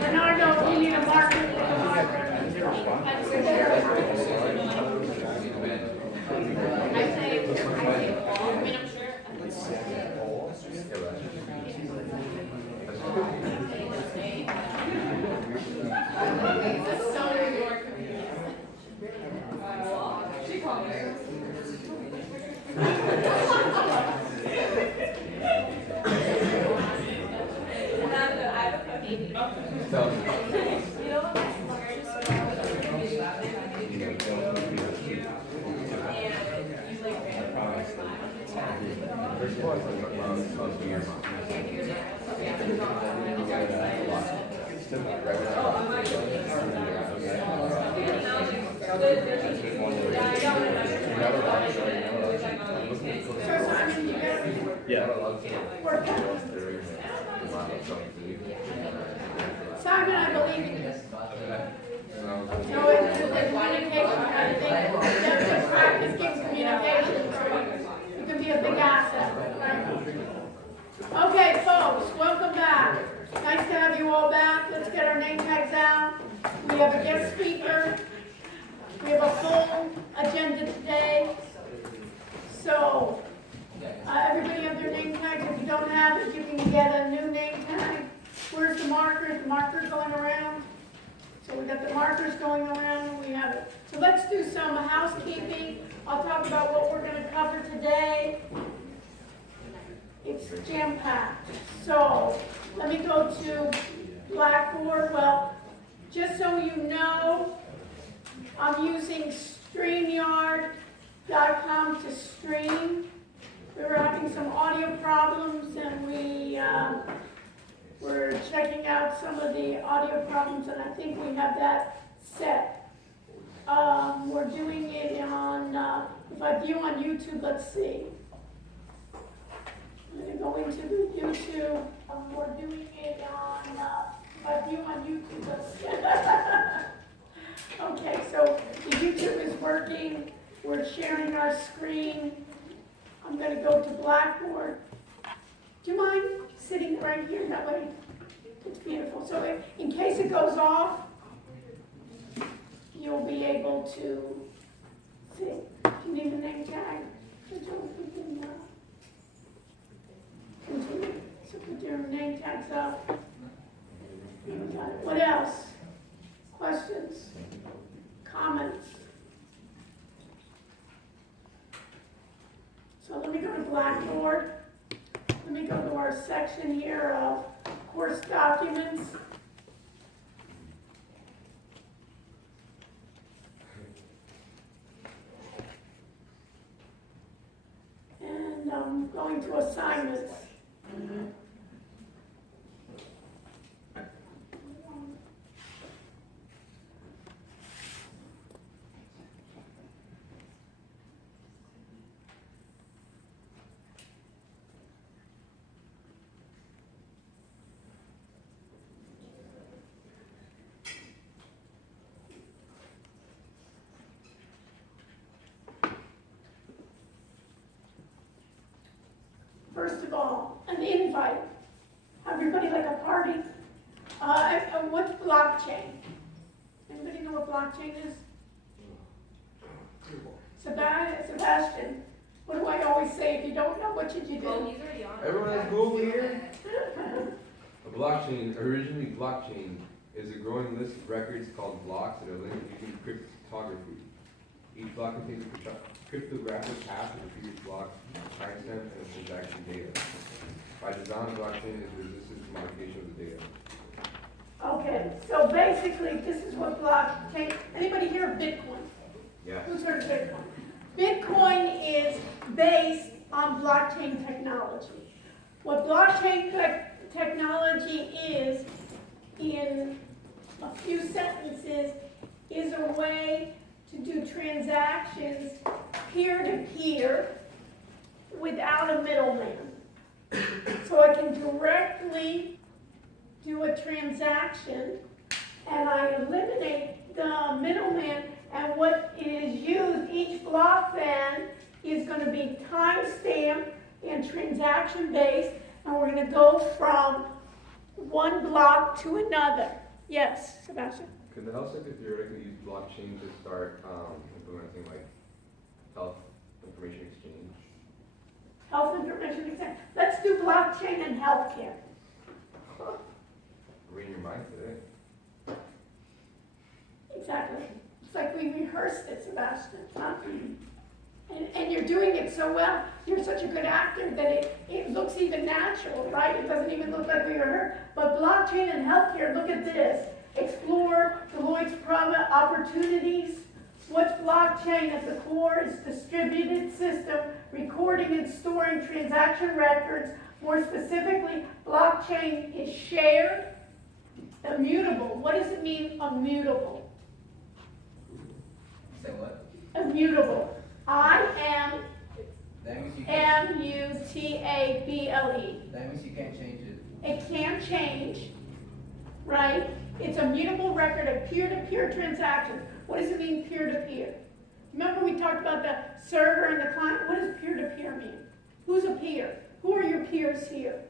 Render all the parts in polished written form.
Bernardo, we need a marker. Simon, I believe in you. So it's a communication kind of thing. You have to practice getting communication. You can be a big asset, right? Okay, folks, welcome back. Nice to have you all back. Let's get our name tags out. We have a guest speaker. We have a full agenda today. So, everybody have their name tags. If you don't have it, you can get a new name tag. Where's the markers? The markers going around. So we got the markers going around. We have it. So let's do some housekeeping. I'll talk about what we're going to cover today. It's jam-packed. So let me go to Blackboard. Well, just so you know, I'm using StreamYard.com to stream. We were having some audio problems, and we're checking out some of the audio problems, and I think we have that set. We're doing it on, if I view on YouTube, let's see. I'm going to go into the YouTube. We're doing it on, if I view on YouTube, let's see. Okay, so the YouTube is working. We're sharing our screen. I'm going to go to Blackboard. Do you mind sitting right here? That way it's beautiful. So in case it goes off, you'll be able to see. If you need a name tag, continue. So put your name tags up. What else? Questions? Comments? So let me go to Blackboard. Let me go to our section here of course documents. And I'm going to assignments. First of all, an invite. Everybody like a party. What's blockchain? Anybody know what blockchain is? Sebastian, what do I always say? If you don't know, what should you do? Well, he's already on. Everyone has Google here? A blockchain, originally blockchain, is a growing list of records called blocks that are linked using cryptography. Each block contains a cryptographic hash of the previous block, timestamp, and a transaction data. By design, blockchain is resistant to modification of the data. Okay, so basically, this is what blockchain. Anybody hear of Bitcoin? Yeah. Who's heard of Bitcoin? Bitcoin is based on blockchain technology. What blockchain technology is, in a few sentences, is a way to do transactions peer-to-peer without a middleman. So I can directly do a transaction and I eliminate the middleman, and what is used, each block then is going to be time-stamped and transaction-based, and we're going to go from one block to another. Yes, Sebastian? Could the health sector theoretically use blockchain to start implementing like health information exchange? Health information exchange. Let's do blockchain and healthcare. Read your mind today. Exactly. It's like we rehearsed it, Sebastian. Huh? And you're doing it so well. You're such a good actor that it looks even natural, right? It doesn't even look like we rehearsed. But blockchain and healthcare, look at this. Explore Deloitte's private opportunities. What's blockchain at the core is distributed system, recording and storing transaction records. More specifically, blockchain is shared, immutable. What does it mean, immutable? Say what? Immutable. I-M-M-U-T-A-B-L-E. That means you can't change it. It can't change, right? It's a mutable record of peer-to-peer transactions. What does it mean, peer-to-peer? Remember we talked about the server and the client? What does peer-to-peer mean? Who's a peer? Who are your peers here?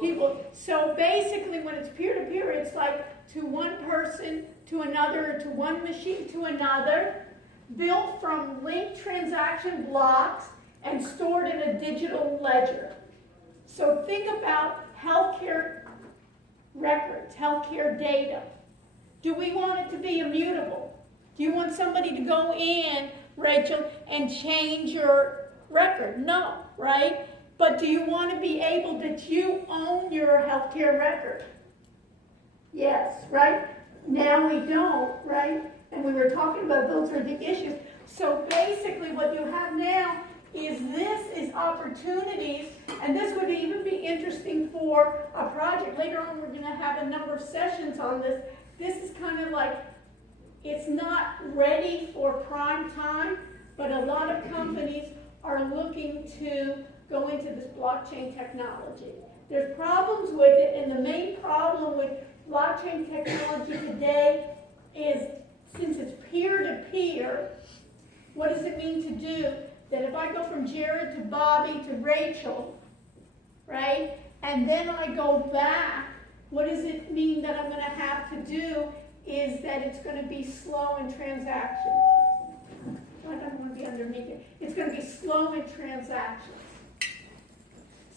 People. So basically when it's peer-to-peer, it's like to one person, to another, to one machine, to another, built from linked transaction blocks and stored in a digital ledger. So think about healthcare records, healthcare data. Do we want it to be immutable? Do you want somebody to go in, Rachel, and change your record? No, right? But do you want to be able that you own your healthcare record? Yes, right? Now we don't, right? And we were talking about those are the issues. So basically what you have now is this is opportunities, and this would even be interesting for a project. Later on we're going to have a number of sessions on this. This is kind of like, it's not ready for prime time, but a lot of companies are looking to go into this blockchain technology. There's problems with it, and the main problem with blockchain technology today is, since it's peer-to-peer, what does it mean to do? That if I go from Jared to Bobby to Rachel, right, and then I go back, what does it mean that I'm going to have to do is that it's going to be slow in transactions. I don't want to be underneath it. It's going to be slow in transactions.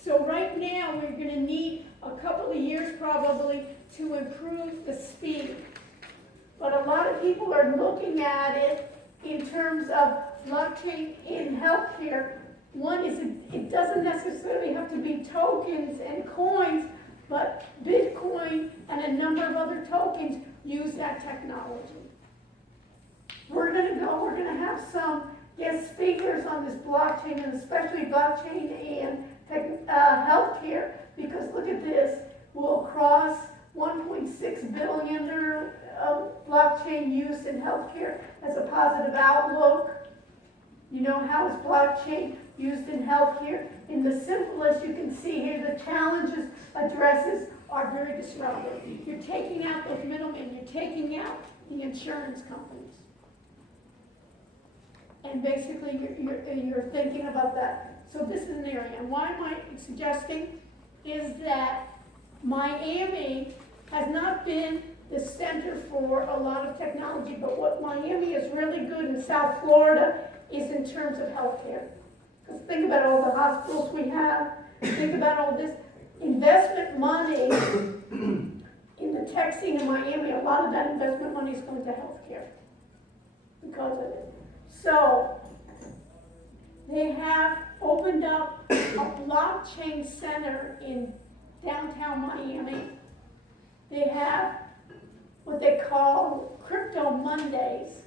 So right now we're going to need a couple of years probably to improve the speed. But a lot of people are looking at it in terms of blockchain in healthcare. One is it doesn't necessarily have to be tokens and coins, but Bitcoin and a number of other tokens use that technology. We're going to have some guest speakers on this blockchain, and especially blockchain and healthcare, because look at this, we'll cross 1.6 billion blockchain use in healthcare as a positive outlook. You know, how is blockchain used in healthcare? In the simplest, you can see here the challenges addresses are very disruptive. You're taking out those middlemen, you're taking out the insurance companies. And basically you're thinking about that. So this is an area. And why am I suggesting is that Miami has not been the center for a lot of technology, but what Miami is really good in South Florida is in terms of healthcare. Because think about all the hospitals we have, think about all this investment money in the tech scene in Miami. A lot of that investment money is going to healthcare because of it. So they have opened up a blockchain center in downtown Miami. They have what they call Crypto Mondays,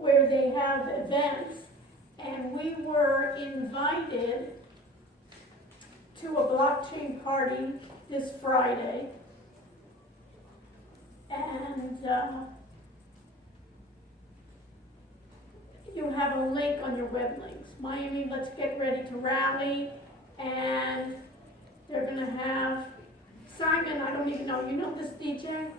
where they have events, and we were invited to a blockchain party this Friday, and you have a link on your web links. Miami Let's Get Ready to Rally, and they're going to have Simon, I don't even know, you know this DJ?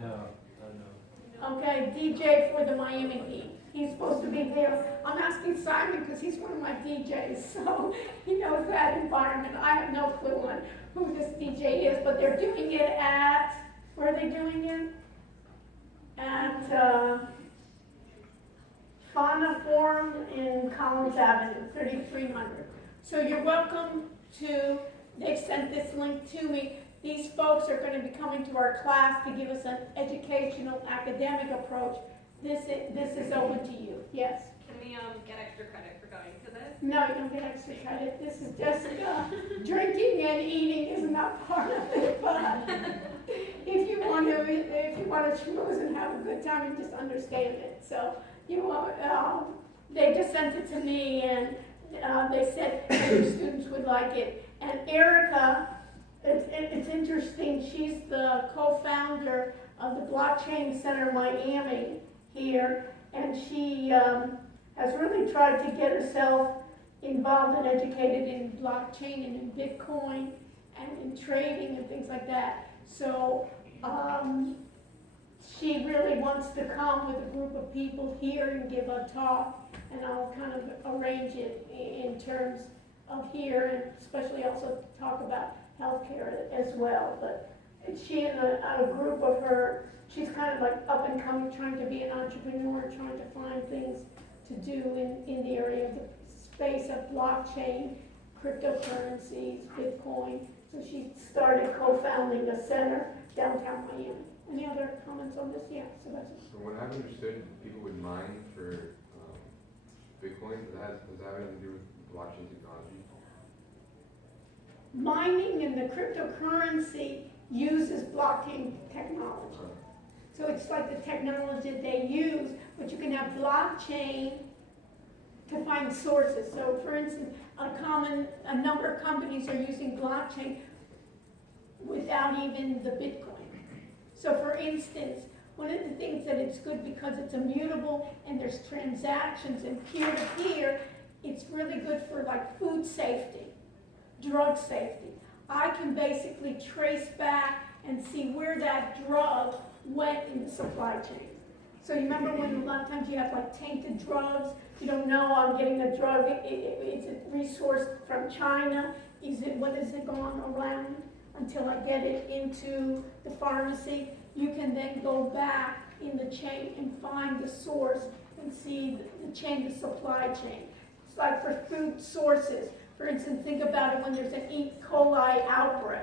No, I don't know. Okay, DJ for the Miami Heat. He's supposed to be there. I'm asking Simon because he's one of my DJs, so he knows that environment. I have no clue on who this DJ is, but they're doing it at, where are they doing it? At Fauna Forum in Collins Avenue, 3300. So you're welcome to, they've sent this link to me. These folks are going to be coming to our class to give us an educational, academic approach. This is open to you. Yes? Can we get extra credit for going to this? No, you don't get extra credit. This is just drinking and eating is not part of it. But if you want to schmooze and have a good time, you just understand it. So they just sent it to me, and they said other students would like it. And Erica, it's interesting. She's the co-founder of the Blockchain Center Miami here, and she has really tried to get herself involved and educated in blockchain and in Bitcoin and in trading and things like that. So she really wants to come with a group of people here and give a talk, and I'll kind of arrange it in terms of here, and especially also talk about healthcare as well. But she and a group of her, she's kind of like up and coming, trying to be an entrepreneur, trying to find things to do in the area of the space of blockchain, cryptocurrencies, Bitcoin. So she started co-founding a center downtown Miami. Any other comments on this? Yeah, so that's it. So what I've understood, people would mine for Bitcoin. Does that have anything to do with blockchain technology? Mining and the cryptocurrency uses blockchain technology. So it's like the technology they use, but you can have blockchain to find sources. So for instance, a number of companies are using blockchain without even the Bitcoin. So for instance, one of the things that it's good because it's immutable and there's transactions and peer-to-peer, it's really good for like food safety, drug safety. I can basically trace back and see where that drug went in the supply chain. So you remember when a lot of times you have like tainted drugs, you don't know I'm getting a drug, is it resourced from China? What is it gone around until I get it into the pharmacy? You can then go back in the chain and find the source and see the chain, the supply chain. It's like for food sources. For instance, think about it when there's an E. coli outbreak.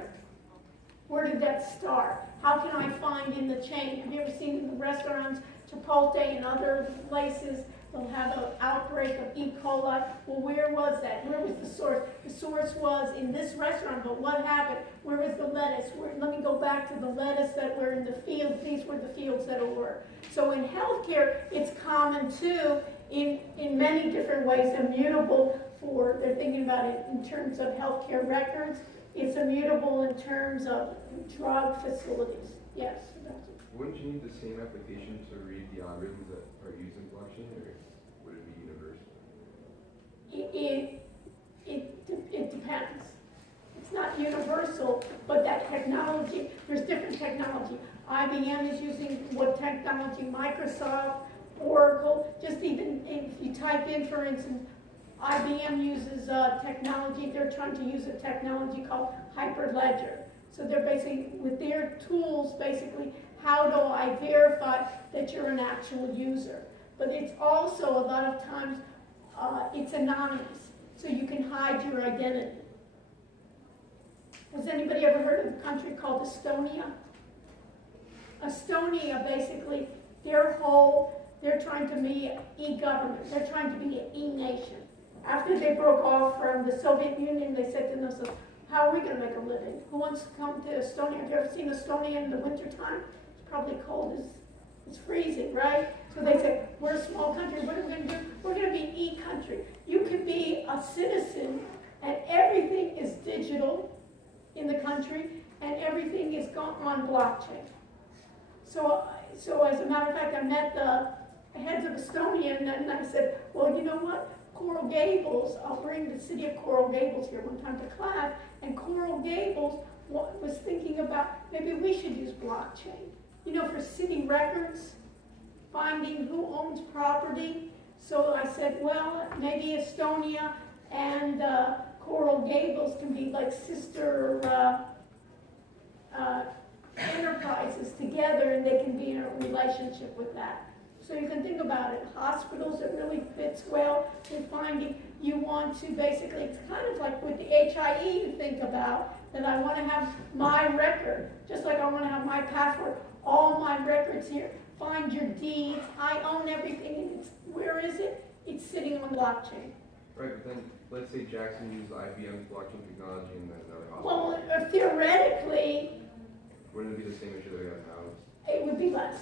Where did that start? How can I find in the chain? Have you ever seen in the restaurants, Chipotle and other places, they'll have an outbreak of E. coli? Well, where was that? Where was the source? The source was in this restaurant, but what happened? Where was the lettuce? Let me go back to the lettuce that were in the fields. These were the fields that were. So in healthcare, it's common too, in many different ways, immutable for, they're thinking about it in terms of healthcare records. It's immutable in terms of drug facilities. Yes. Wouldn't you need the same application to read the algorithms that are used in blockchain, or would it be universal? It depends. It's not universal, but that technology, there's different technology. IBM is using what technology, Microsoft, Oracle, just even if you type in, for instance, IBM uses technology, they're trying to use a technology called Hyperledger. So they're basically, with their tools, basically, how do I verify that you're an actual user? But it's also, a lot of times, it's anonymous, so you can hide your identity. Has anybody ever heard of a country called Estonia? Estonia, basically, they're trying to be e-government. They're trying to be an e-nation. After they broke off from the Soviet Union, they said to themselves, how are we going to make a living? Who wants to come to Estonia? Have you ever seen Estonia in the wintertime? It's probably cold as It's freezing, right? So they say, we're a small country, what are we gonna do? We're gonna be e-country. You could be a citizen and everything is digital in the country and everything is gone on blockchain. So as a matter of fact, I met the heads of Estonia and I said, well, you know what? Coral Gables, I'll bring the city of Coral Gables here one time to class, and Coral Gables was thinking about maybe we should use blockchain, you know, for city records, finding who owns property. So I said, well, maybe Estonia and Coral Gables can be like sister enterprises together, and they can be in a relationship with that. So you can think about it. Hospitals, it really fits well. You're finding you want to basically, it's kind of like with the HIE you think about, that I want to have my record, just like I want to have my password, all my records here. Find your deeds. I own everything. And where is it? It's sitting on blockchain. Right, but then let's say Jackson used IBM's blockchain technology and then another hospital. Well, theoretically, Wouldn't it be the same issue that we have now? it would be less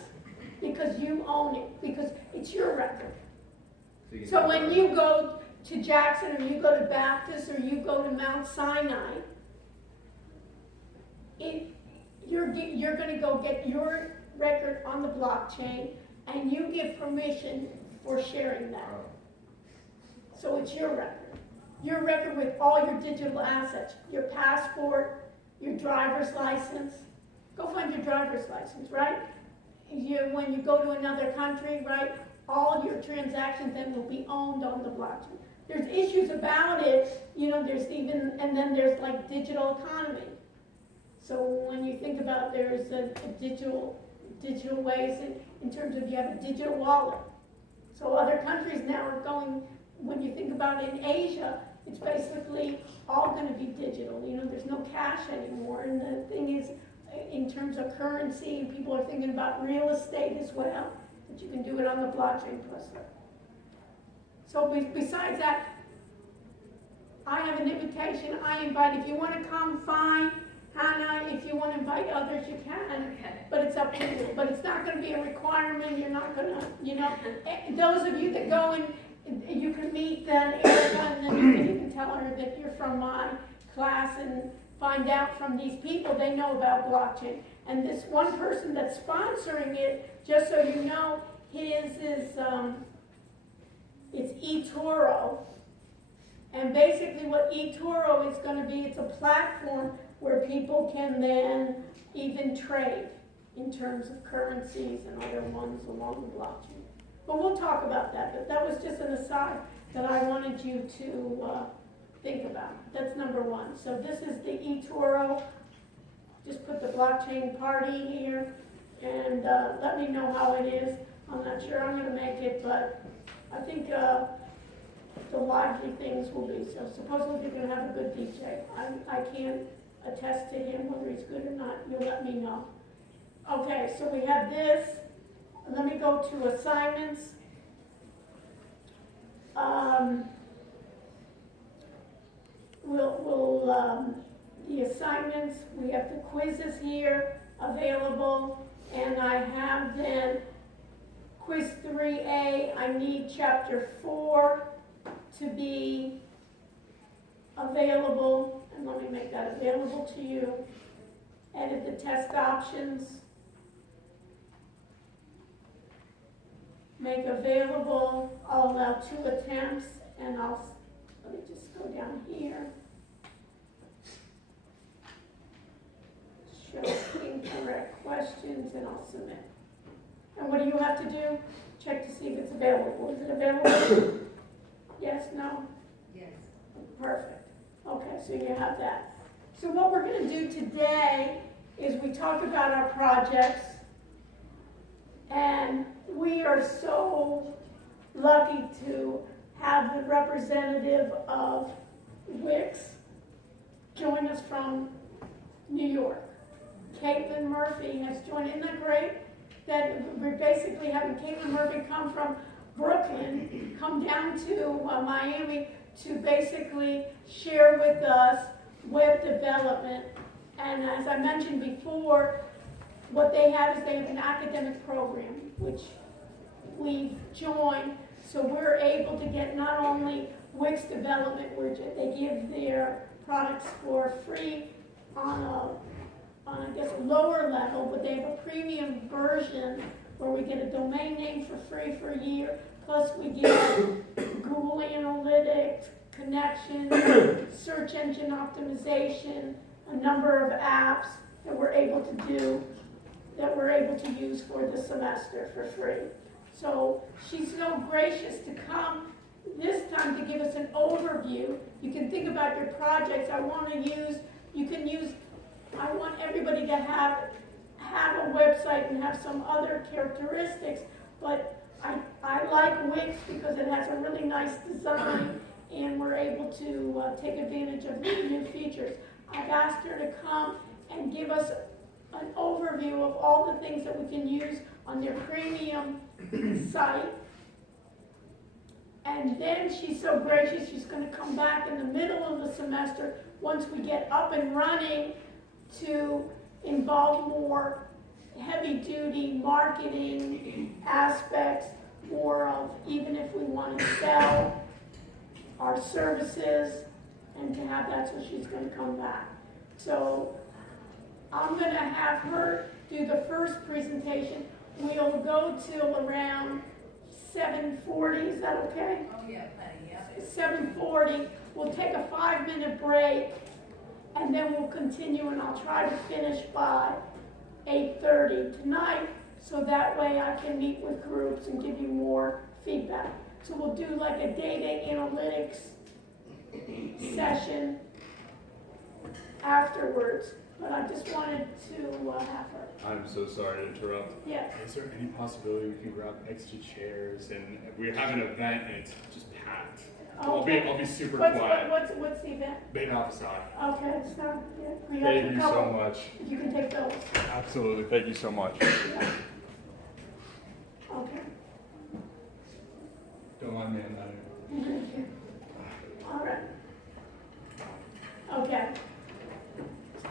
because you own it, because it's your record. You can So have when that. you go to Jackson or you go to Baptist or you go to Mount Sinai, you're going to go get your record on the blockchain and you give permission for sharing that. Oh. So it's your record. Your record with all your digital assets, your passport, your driver's license. Go find your driver's license, right? When you go to another country, right, all your transactions then will be owned on the blockchain. There's issues about it, you know, there's even, and then there's like digital economy. So when you think about there's a digital ways in terms of you have a digital wallet. So other countries now are going, when you think about it in Asia, it's basically all going to be digital. You know, there's no cash anymore. And the thing is, in terms of currency, people are thinking about real estate as well, that you can do it on the blockchain plus. So besides that, I have an invitation. I invite, if you want to come, fine. Hannah, if you want to invite others, you can. Okay. But it's up to you. But it's not going to be a requirement. You're not going to, you know. Those of you that go and you can meet then Erica, and then you can even tell her that you're from my class and find out from these people, they know about blockchain. And this one person that's sponsoring it, just so you know, his is, it's eToro. And basically what eToro is going to be, it's a platform where people can then even trade in terms of currencies and other ones along the blockchain. But we'll talk about that, but that was just an aside that I wanted you to think about. That's number one. So this is the eToro. Just put the blockchain party here and let me know how it is. I'm not sure I'm going to make it, but I think the lively things will be. So supposedly you're going to have a good DJ. I can't attest to him whether he's good or not. You'll let me know. Okay, so we have this. Let me go to assignments. The assignments, we have the quizzes here available, and I have then quiz 3A. I need chapter 4 to be available, and let me make that available to you. Edit the test options. Make available. I'll allow 2 attempts, and let me just go down here. Show incorrect questions, and I'll submit. And what do you have to do? Check to see if it's available. Is it available? Yes, no? Yes. Perfect. Okay, so you have that. So what we're going to do today is we talk about our projects, and we are so lucky to have the representative of Wix join us from New York. Caitlin Murphy has joined. Isn't that great? That we're basically having Caitlin Murphy come from Brooklyn, come down to Miami to basically share with us web development. And as I mentioned before, what they have is they have an academic program, which we've joined, so we're able to get not only Wix development, where they give their products for free on I guess, a lower level, but they have a premium version where we get a domain name for free for a year, plus we get Google Analytics, connections, search engine optimization, a number of apps that we're able to do, that we're able to use for the semester for free. So she's so gracious to come this time to give us an overview. You can think about your projects. I want everybody to have a website and have some other characteristics, but I like Wix because it has a really nice design and we're able to take advantage of the new features. I've asked her to come and give us an overview of all the things that we can use on their premium site. And then she's so gracious, she's going to come back in the middle of the semester, once we get up and running, to involve more heavy-duty marketing aspects, more of even if we want to sell our services, and to have that, so she's going to come back. So I'm going to have her do the first presentation. We'll go till around 7:40, is that okay? Oh, yeah, plenty, yeah. 7:40, we'll take a 5-minute break, and then we'll continue, and I'll try to finish by 8:30 tonight, so that way I can meet with groups and give you more feedback. So we'll do like a data analytics session afterwards, but I just wanted to have her. I'm so sorry to interrupt. Yes. Is there any possibility we can grab extra chairs? And we have an event and it's just packed. Okay. I'll be super quiet. What's the event? Big office hour. Okay, so yeah, we have Thank a you couple. so much. If you can take those. Absolutely. Thank you so much. Yeah. Okay. Don't mind me, I'm not here. All right. Okay.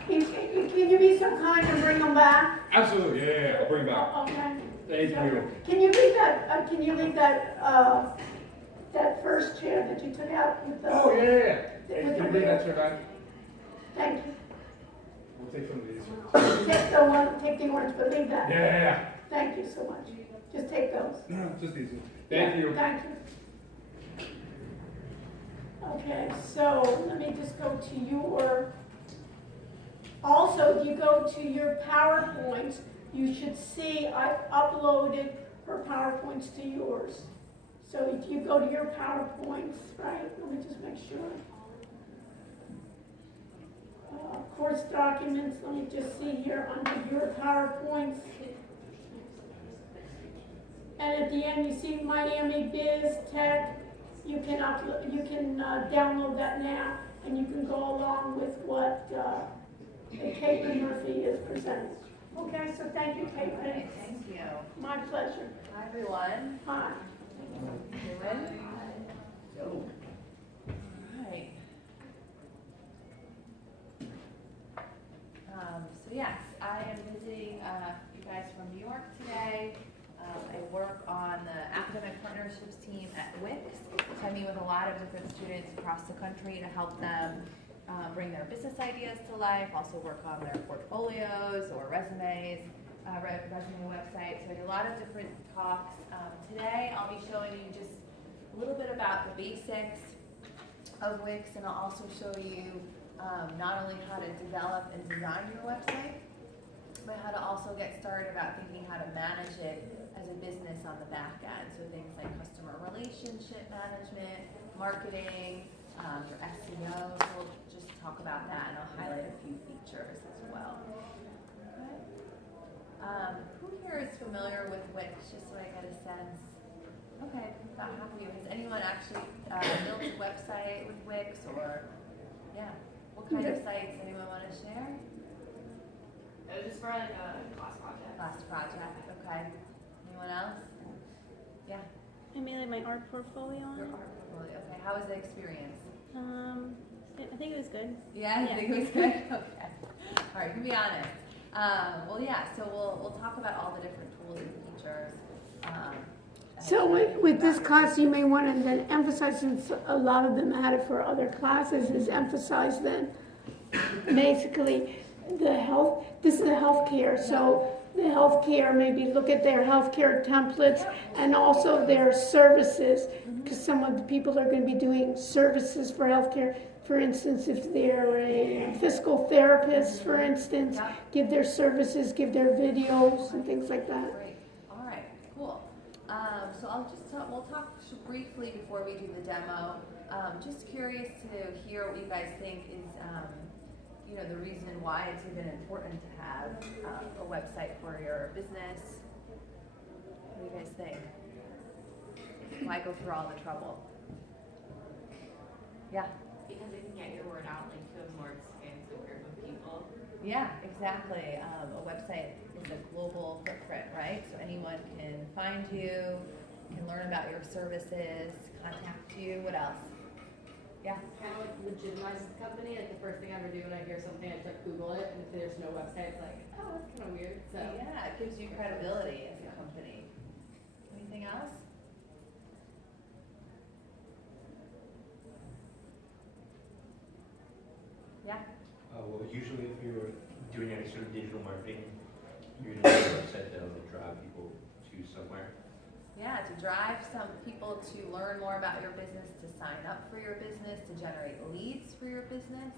Can you be so kind and bring them back? Absolutely. Yeah. I'll bring it back. Okay. Thank So, you. Can you leave that? Can you leave that? That first chair that you took out with the. Oh, yeah. with Hey, the can you bring wheel? that chair back? Thank you. We'll take some of these. Take the orange, but leave that. Yeah. Thank you so much. Just take those. No, just these. Yeah, Thank you. Thank you. Okay, so let me just go to your, also if you go to your PowerPoints, you should see I've uploaded her PowerPoints to yours. So if you go to your PowerPoints, right, let me just make sure. Course documents, let me just see here under your PowerPoints. And at the end, you see Miami Biz Tech. You can download that now, and you can go along with what Caitlin Murphy is presenting. Okay, so thank you, Caitlin. Right, thank you. My pleasure. Hi, everyone. Hi. Doing? Right. So yes, I am visiting you guys from New York today. I work on the academic partnerships team at Wix. So I meet with a lot of different students across the country to help them bring their business ideas to life, also work on their portfolios or resumes, resume websites. So I do a lot of different talks. Today I'll be showing you just a little bit about the basics of Wix, and I'll also show you not only how to develop and design your website, but how to also get started about thinking how to manage it as a business on the back end. So things like customer relationship management, marketing, your SEO. So we'll just talk about that, and I'll highlight a few features as well. Okay. Who here is familiar with Wix, just so I get a sense? Okay, about half of you. Has anyone actually built a website with Wix, or, yeah, what kind of sites? Anyone want to share? It was just for like a class project. Class project, okay. Anyone else? Yeah, I made like my art portfolio on your it. art portfolio. Okay, how was the experience? I think it was good. Yeah, I Yeah. think it was good. Okay. All right, you can be honest. Well, yeah, so we'll talk about all the different tools and features. So with this class, you may want to then emphasize, since a lot of them had it for other classes, is emphasize then basically this is the healthcare, so the healthcare, maybe look at their healthcare templates and also their services, because some of the people are going to be doing services for healthcare. For instance, if they're a physical therapist, for instance, give their services, give their videos and things like that. Great. All right. Cool. So we'll talk briefly before we do the demo. Just curious to hear what you guys think is, the reason why it's even important to have a website for your business. What do you guys think? Why go through all the trouble? Yeah. Because it can get your word out like to a more expansive group of people. Yeah, exactly. A website is a global footprint, right? So anyone can find you, can learn about your services, contact you. What else? Yeah. Kind of like legitimize the company. Like the first thing I ever do when I hear something, I just Google it, and if there's no website, it's like, oh, that's kind of weird. So Yeah, it gives you credibility as a company. Anything else? Yeah. Well, usually if you're doing any sort of digital marketing, you're going to need a website that will drive people to somewhere. Yeah, to drive some people to learn more about your business, to sign up for your business, to generate leads for your business.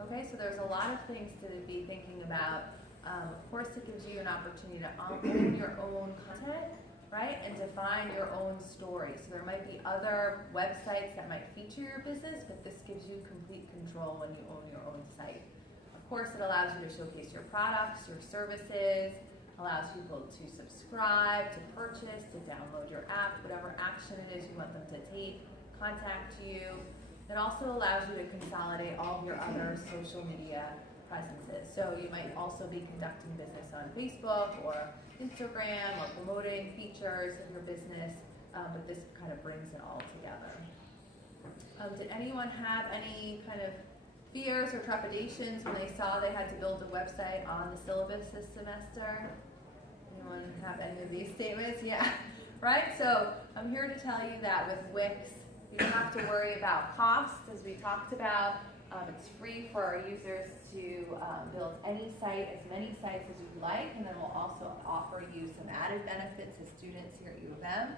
Okay, so there's a lot of things to be thinking about. Of course, it gives you an opportunity to own your own content, right? And define your own story. So there might be other websites that might feature your business, but this gives you complete control when you own your own site. Of course, it allows you to showcase your products, your services, allows people to subscribe, to purchase, to download your app, whatever action it is you want them to take, contact you. It also allows you to consolidate all of your other social media presences. So you might also be conducting business on Facebook or Instagram or promoting features of your business, but this kind of brings it all together. Did anyone have any kind of fears or trepidations when they saw they had to build a website on the syllabus this semester? Anyone have any of these statements? Yeah, right? So I'm here to tell you that with Wix, you don't have to worry about cost, as we talked about. It's free for our users to build any site, as many sites as you'd like, and then we'll also offer you some added benefits as students here at U of M.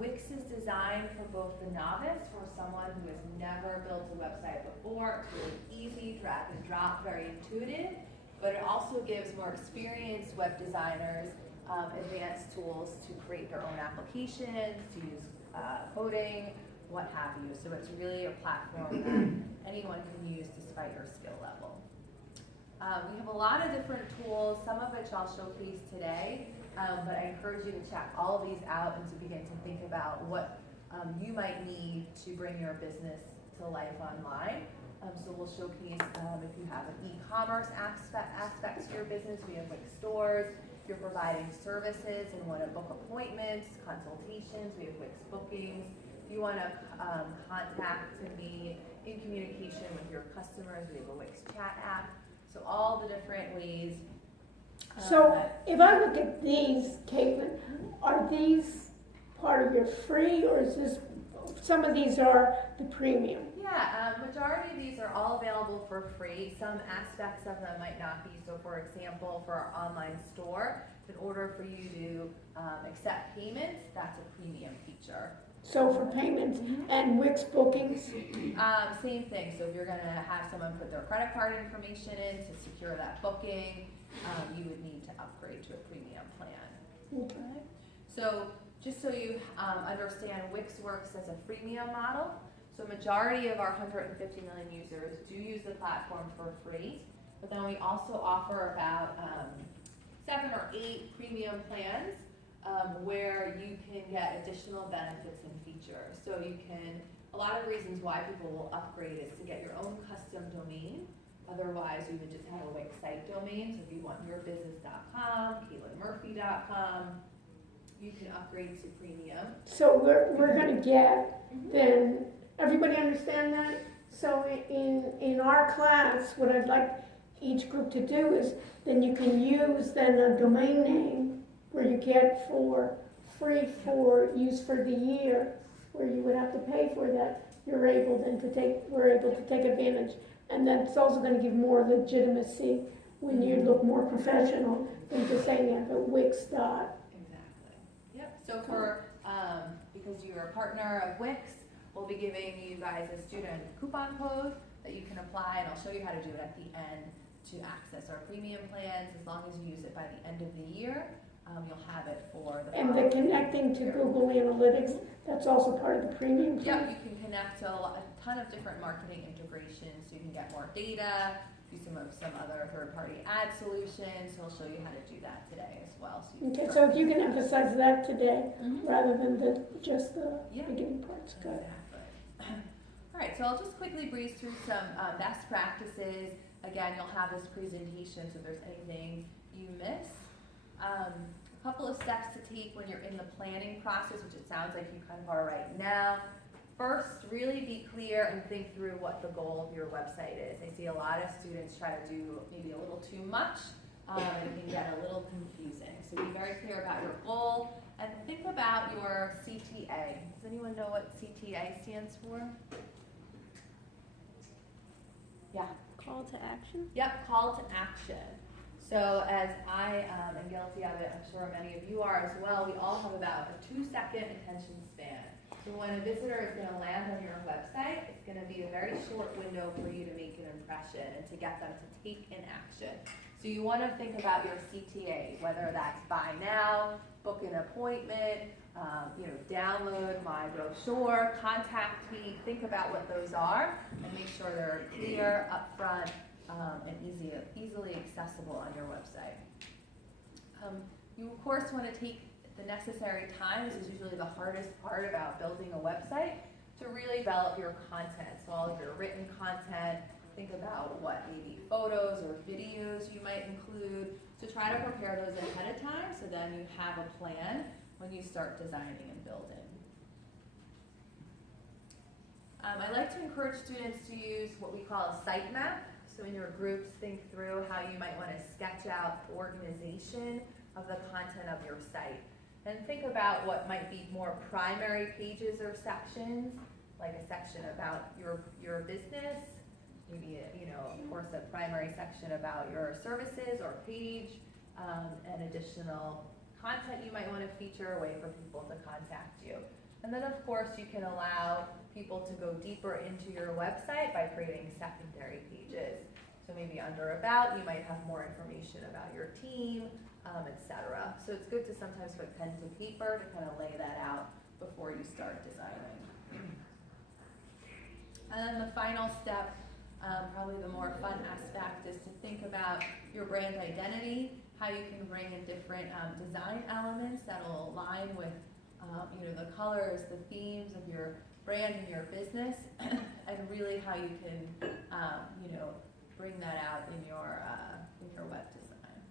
Wix is designed for both the novice, for someone who has never built a website before. It's really easy, drag and drop, very intuitive, but it also gives more experienced web designers advanced tools to create their own applications, to use coding, what have you. So it's really a platform that anyone can use despite your skill level. We have a lot of different tools, some of which I'll showcase today. But I encourage you to check all of these out and to begin to think about what you might need to bring your business to life online. So we'll showcase if you have an e-commerce aspect to your business. We have Wix stores. If you're providing services and want to book appointments, consultations, we have Wix bookings. If you want to contact me in communication with your customers, we have a Wix chat app. So all the different ways. So if I look at these, Caitlin, are these part of your free, or is this, some of these are the premium? Yeah, majority of these are all available for free. Some aspects of them might not be. So for example, for our online store, in order for you to accept payments, that's a premium feature. So for payments and Wix bookings? Same thing. So if you're going to have someone put their credit card information in to secure that booking, you would need to upgrade to a premium plan. Okay. So just so you understand, Wix works as a freemium model. So majority of our 150 million users do use the platform for free, but then we also offer about 7 or 8 premium plans where you can get additional benefits and features. So you can, a lot of reasons why people will upgrade is to get your own custom domain. Otherwise, you would just have a Wix site domain. So if you want yourbusiness.com, CaitlinMurphy.com, you can upgrade to premium. So we're going to get, then, everybody understand that? So in our class, what I'd like each group to do is, then you can use then a domain name where you get for free for use for the year, where you would have to pay for that. We're able to take advantage. And then it's also gonna give more legitimacy when you look more professional than just saying you have a Wix dot. Exactly. Yep, so for, because you're a partner of Wix, we'll be giving you guys a student coupon code that you can apply, and I'll show you how to do it at the end to access our premium plans. As long as you use it by the end of the year, you'll have it for the And the following connecting to year. Google Analytics, that's also part of the premium Yeah, plan. you can connect to a ton of different marketing integrations, so you can get more data, do some other third-party ad solutions. So I'll show you how to do that today as well. So you can Okay, so if you can emphasize that today, Mhm. rather than just the Yeah. beginning parts, good. Exactly. All right, so I'll just quickly breeze through some best practices. Again, you'll have this presentation, so if there's anything you miss. A couple of steps to take when you're in the planning process, which it sounds like you kind of are right now. First, really be clear and think through what the goal of your website is. I see a lot of students try to do maybe a little too much, and it can get a little confusing. So be very clear about your goal and think about your CTA. Does anyone know what CTA stands for? Yeah. Call to action? Yep, call to action. So as I am guilty of it, I'm sure many of you are as well, we all have about a 2-second attention span. So when a visitor is going to land on your website, it's going to be a very short window for you to make an impression and to get them to take an action. So you want to think about your CTA, whether that's buy now, book an appointment, download my brochure, contact me. Think about what those are and make sure they're clear, upfront, and easily accessible on your website. You of course want to take the necessary time. This is usually the hardest part about building a website, to really develop your content. So all of your written content, think about what maybe photos or videos you might include. So try to prepare those ahead of time so then you have a plan when you start designing and building. I like to encourage students to use what we call a sitemap. So in your groups, think through how you might want to sketch out organization of the content of your site. And think about what might be more primary pages or sections, like a section about your business, maybe of course a primary section about your services or page, and additional content you might want to feature, a way for people to contact you. And then of course you can allow people to go deeper into your website by creating secondary pages. So maybe under about, you might have more information about your team, etc. So it's good to sometimes put pen to paper to kind of lay that out before you start designing. And then the final step, probably the more fun aspect, is to think about your brand identity, how you can bring in different design elements that will align with the colors, the themes of your brand and your business, and really how you can bring that out in your web design.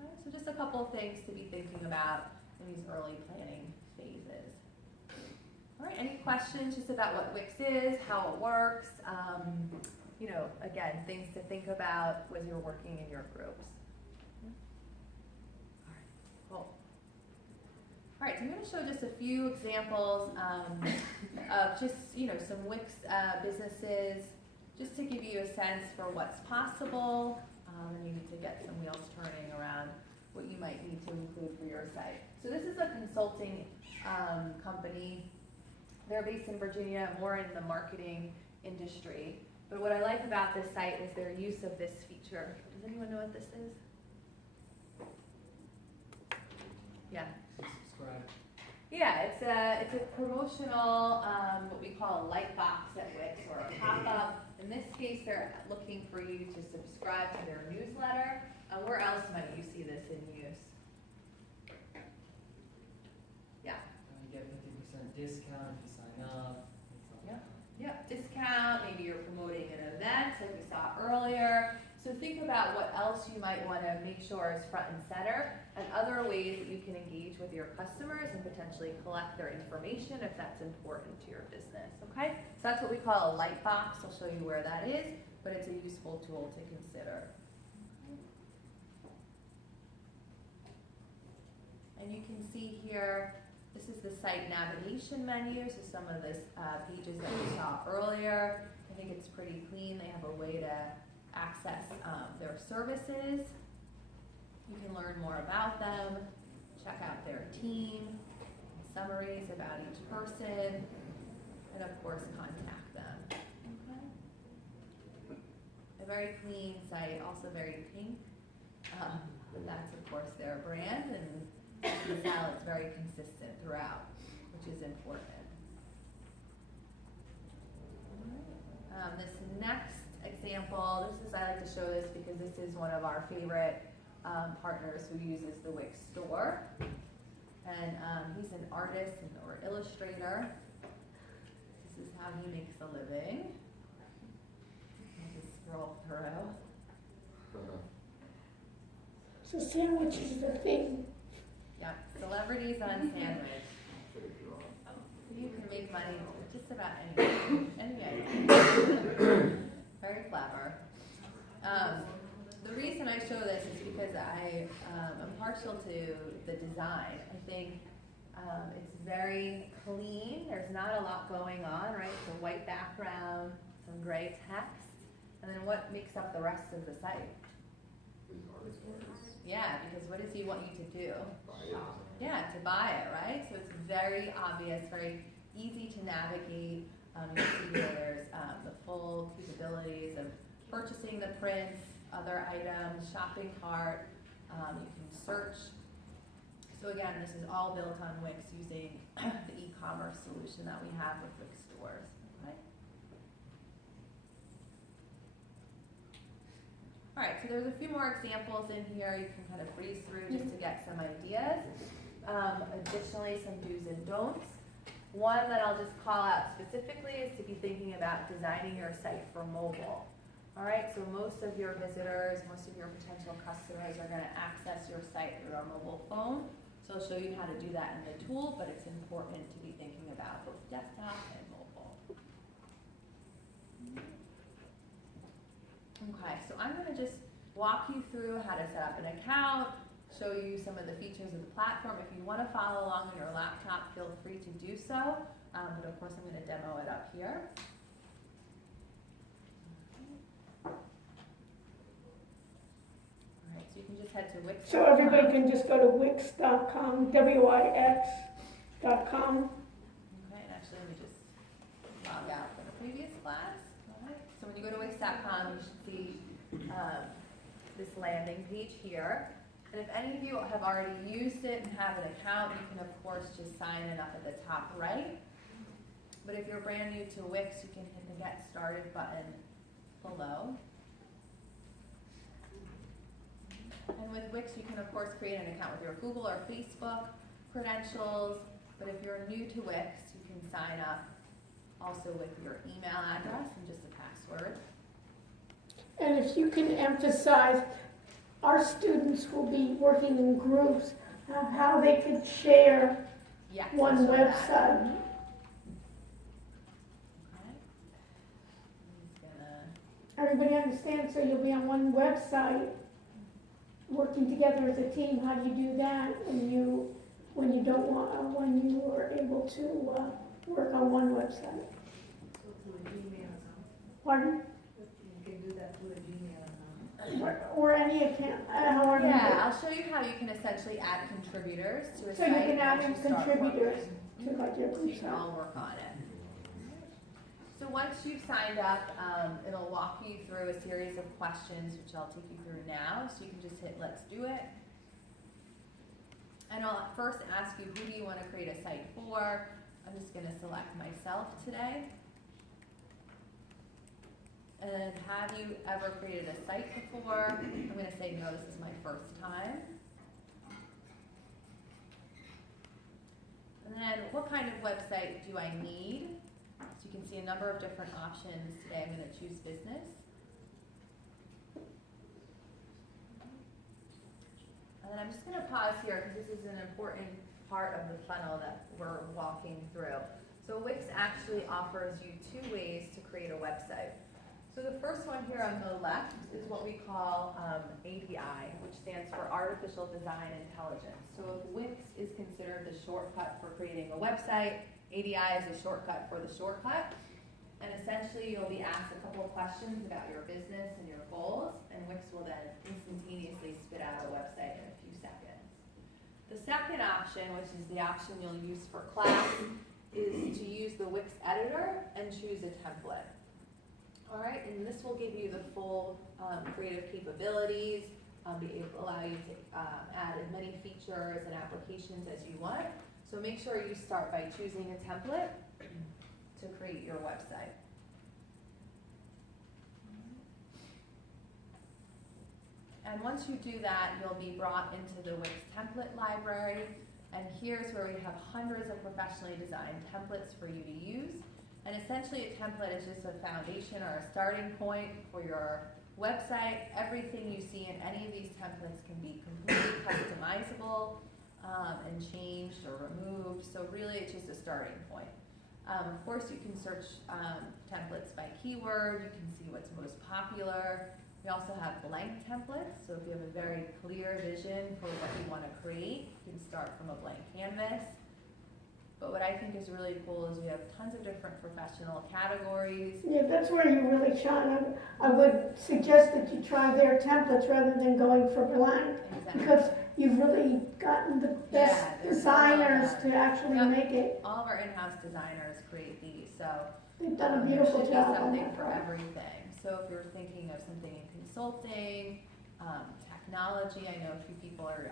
Okay? So just a couple of things to be thinking about in these early planning phases. All right, any questions just about what Wix is, how it works? Again, things to think about when you're working in your groups. All right, cool. All right, so I'm going to show just a few examples of just, some Wix businesses, just to give you a sense for what's possible, and you need to get some wheels turning around what you might need to include for your site. So this is a consulting company. They're based in Virginia, more in the marketing industry. But what I like about this site is their use of this feature. Does anyone know what this is? Yeah. Subscribe. Yeah, it's a promotional, what we call a light box at Wix, or a pop-up. In this case, they're looking for you to subscribe to their newsletter. Where else might you see this in use? Yeah. You get 50% discount if you sign up. Yep, discount, maybe you're promoting an event like we saw earlier. So think about what else you might want to make sure is front and center, and other ways that you can engage with your customers and potentially collect their information if that's important to your business, okay? So that's what we call a light box. I'll show you where that is, but it's a useful tool to consider. And you can see here, this is the site navigation menu, so some of the pages that we saw earlier. I think it's pretty clean. They have a way to access their services. You can learn more about them, check out their team, summaries about each person, and of course contact them. Okay. A very clean site, also very pink. That's of course their brand, and you can tell it's very consistent throughout, which is important. This next example, I like to show this because this is one of our favorite partners who uses the Wix store. And he's an artist or illustrator. This is how he makes a living. I'll just scroll through. So sandwiches are a thing. Yep, celebrities on sandwich. You can make money with just about anything. Anyway, very clever. The reason I show this is because I am partial to the design. I think it's very clean. There's not a lot going on, right? It's a white background, some gray text, and then what makes up the rest of the site? Yeah, because what does he want you to do? Yeah, to buy it, right? So it's very obvious, very easy to navigate. You see here there's the full capabilities of purchasing the prints, other items, shopping cart. You can search. So again, this is all built on Wix using the e-commerce solution that we have with Wix stores. Okay. All right, so there's a few more examples in here you can kind of breeze through just to get some ideas. Additionally, some do's and don'ts. One that I'll just call out specifically is to be thinking about designing your site for mobile. All right, so most of your visitors, most of your potential customers are going to access your site through a mobile phone. So I'll show you how to do that in the tool, but it's important to be thinking about both desktop and mobile. Okay, so I'm going to just walk you through how to set up an account, show you some of the features of the platform. If you want to follow along on your laptop, feel free to do so. But of course, I'm going to demo it up here. All right, so you can just head to Wix. So everybody can just go to wix.com, wix.com. Okay, and actually, let me just log out from the previous class. All right. So when you go to wix.com, you should see this landing page here. And if any of you have already used it and have an account, you can of course just sign it up at the top right. But if you're brand new to Wix, you can hit the Get Started button below. And with Wix, you can of course create an account with your Google or Facebook credentials. But if you're new to Wix, you can sign up also with your email address and just a password. And if you can emphasize, our students will be working in groups, how they could share Yes, one I'll show that. website. Okay. He's gonna. Everybody understands, so you'll be on one website, working together as a team. How do you do that when you don't want, when you are able to work on one website? So through a Gmail account. Pardon? You can do that through a Gmail account. Or any account, however. you Yeah, I'll show you how you can essentially add contributors to a So site. you can add once in start contributors working. to like your So you can website. all work on it. So once you've signed up, it'll walk you through a series of questions, which I'll take you through now. So you can just hit Let's Do It. And I'll first ask you, who do you want to create a site for? I'm just going to select myself today. And have you ever created a site before? I'm going to say no, this is my first time. And then what kind of website do I need? So you can see a number of different options. Today I'm going to choose business. And then I'm just going to pause here because this is an important part of the funnel that we're walking through. So Wix actually offers you two ways to create a website. So the first one here on the left is what we call ADI, which stands for Artificial Design Intelligence. So if Wix is considered the shortcut for creating a website, ADI is a shortcut for the shortcut. And essentially you'll be asked a couple of questions about your business and your goals, and Wix will then instantaneously spit out a website in a few seconds. The second option, which is the option you'll use for class, is to use the Wix editor and choose a template. All right, and this will give you the full creative capabilities, allow you to add as many features and applications as you want. So make sure you start by choosing a template to create your website. And once you do that, you'll be brought into the Wix template library. And here's where we have hundreds of professionally designed templates for you to use. And essentially a template is just a foundation or a starting point for your website. Everything you see in any of these templates can be completely customizable and changed or removed. So really it's just a starting point. Of course you can search templates by keyword. You can see what's most popular. We also have blank templates. So if you have a very clear vision for what you want to create, you can start from a blank canvas. But what I think is really cool is we have tons of different professional categories. Yeah, that's where you really shine. I would suggest that you try their templates rather than going for blank, Exactly. because you've really gotten the best there's designers some, to actually Yep. make it. All of our in-house designers create these, so They've done a there beautiful should be job on something that for part. everything. So if you're thinking of something in consulting, technology, I know a few people are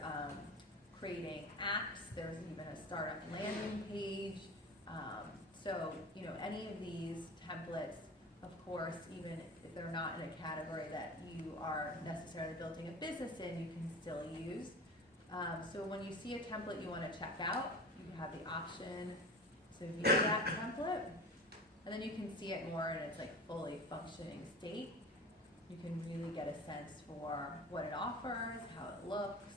creating apps. There's even a startup landing page. So, you know, any of these templates, of course, even if they're not in a category that you are necessarily building a business in, you can still use. So when you see a template you want to check out, you have the option to view that template. And then you can see it more in its like fully functioning state. You can really get a sense for what it offers, how it looks.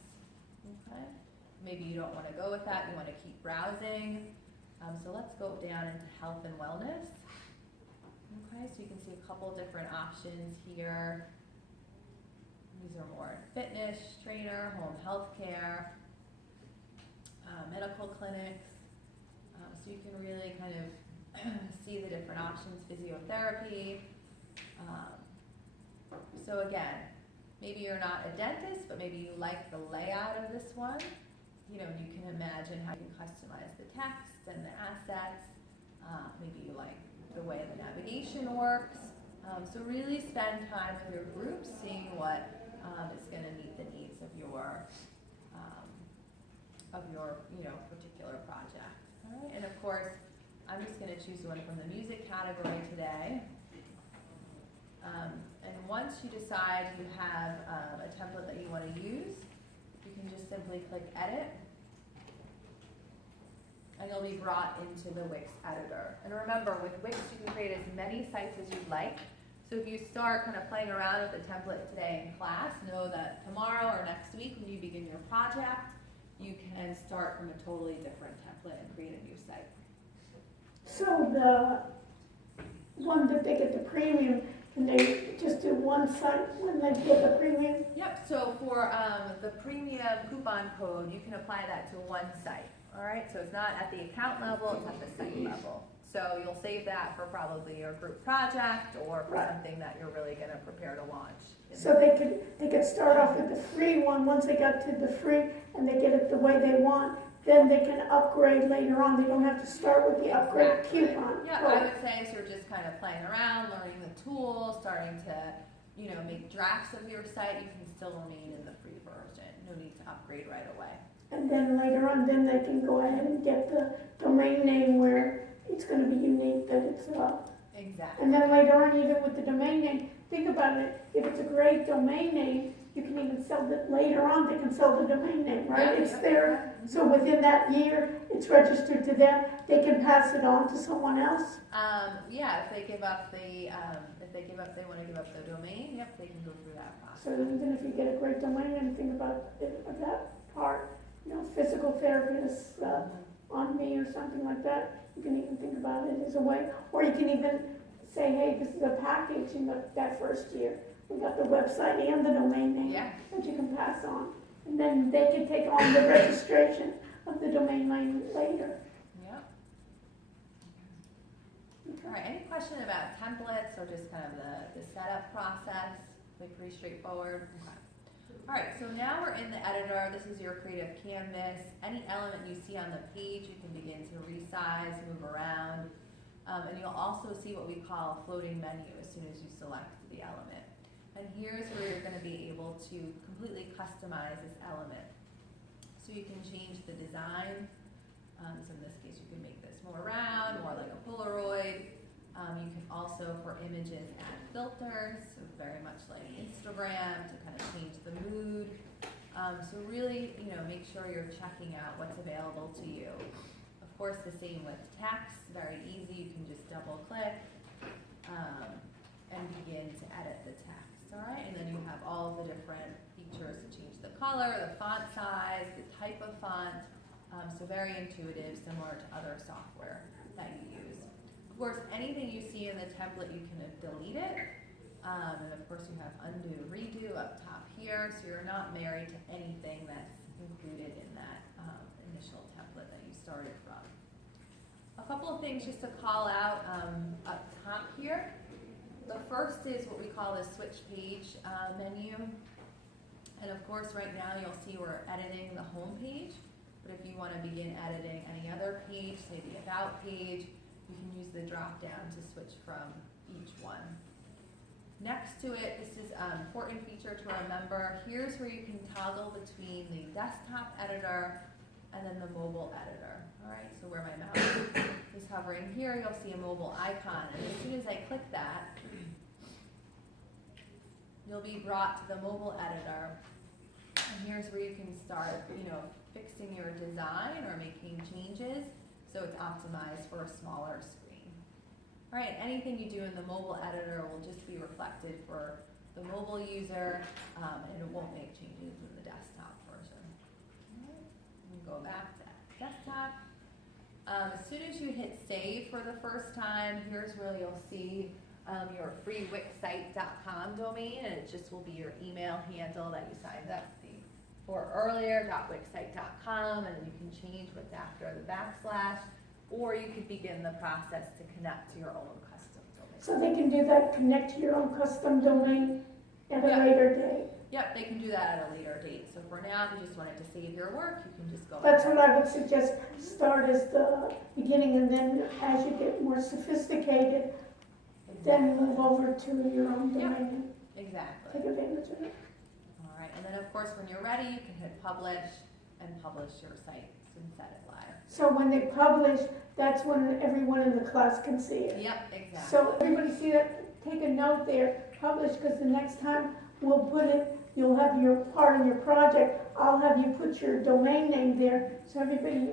Okay. Maybe you don't want to go with that, you want to keep browsing. So let's go down into health and wellness. Okay, so you can see a couple different options here. These are more fitness, trainer, home health care, medical clinics. So you can really kind of see the different options, physiotherapy. So again, maybe you're not a dentist, but maybe you like the layout of this one. You know, you can imagine how you can customize the text and the assets. Maybe you like the way the navigation works. So really spend time with your group seeing what is going to meet the needs of your particular project. All right? And of course, I'm just going to choose one from the music category today. And once you decide you have a template that you want to use, you can just simply click edit, and you'll be brought into the Wix editor. And remember, with Wix you can create as many sites as you'd like. So if you start kind of playing around with the template today in class, know that tomorrow or next week when you begin your project, you can start from a totally different template and create a new site. So the one that they get the premium, can they just do one site when they get the premium? Yep, so for the premium coupon code, you can apply that to one site. All right, so it's not at the account level, it's at the site level. So you'll save that for probably your group project or for something that you're really going to prepare to launch. So they could start off with the free one. Once they got to the free and they get it the way they want, then they can upgrade later on. They don't have to start with the upgrade coupon. Yeah, I would say as you're just kind of playing around, learning the tools, starting to, you know, make drafts of your site, you can still remain in the free version. No need to upgrade right away. And then later on, then they can go ahead and get the domain name where it's going to be unique, that it's Exactly. And then later on, even with the domain name, think about it. If it's a great domain name, you can even sell it later on. They can sell the domain name, right? Yeah, It's yeah. there. So within that year, it's registered to them. They can pass it on to someone else. Yeah, if they give up they want to give up the domain, yep, they can go through that process. So even if you get a great domain name, think about that part. You know, physical therapist on me or something like that. You can even think about it as a way, or you can even say, hey, this is a package in that first year. We got the website and the domain name Yeah. that you can pass on. And then they can take on the registration of the domain name later. Yep. All right, any question about templates or just kind of the setup process? Pretty straightforward. Okay. All right, so now we're in the editor. This is your creative canvas. Any element you see on the page, you can begin to resize, move around. And you'll also see what we call a floating menu as soon as you select the element. And here's where you're gonna be able to completely customize this element. So you can change the design. So in this case, you can make this more round, more like a Polaroid. You can also, for images, add filters, so very much like Instagram to kind of change the mood. So really, make sure you're checking out what's available to you. Of course, the same with text, very easy. You can just double click and begin to edit the text, all right? And then you have all the different features to change the color, the font size, the type of font. So very intuitive, similar to other software that you use. Of course, anything you see in the template, you can delete it. And of course, you have undo, redo up top here, so you're not married to anything that's included in that initial template that you started from. A couple of things just to call out up top here. The first is what we call the switch page menu. And of course, right now you'll see we're editing the home page. But if you want to begin editing any other page, say the About page, you can use the drop down to switch from each one. Next to it, this is an important feature to remember. Here's where you can toggle between the desktop editor and then the mobile editor. All right, so where my mouse is hovering here, you'll see a mobile icon. And as soon as I click that, you'll be brought to the mobile editor. And here's where you can start, fixing your design or making changes so it's optimized for a smaller screen. All right, anything you do in the mobile editor will just be reflected for the mobile user, and it won't make changes in the desktop version. All right, we go back to desktop. As soon as you hit save for the first time, here's where you'll see your free wixsite.com domain, and it just will be your email handle that you signed up for earlier, .wixsite.com, and you can change what's after the backslash, or you could begin the process to connect to your own custom domain. So they can do that, connect to your own custom domain at a Yeah. later date. Yep, they can do that at a later date. So for now, if you just wanted to save your work, you can just go That's ahead. what I would suggest, start as the beginning, and then as you get more sophisticated, then move over to your own Yeah. domain Exactly. and take advantage of it. All right, and then of course, when you're ready, you can hit publish and publish your site and set it live. So when they publish, that's when everyone in the class can see it. Yep, exactly. So everybody see that, take a note there, publish, because the next time we'll put it, you'll have your part of your project, I'll have you put your domain name there, so everybody,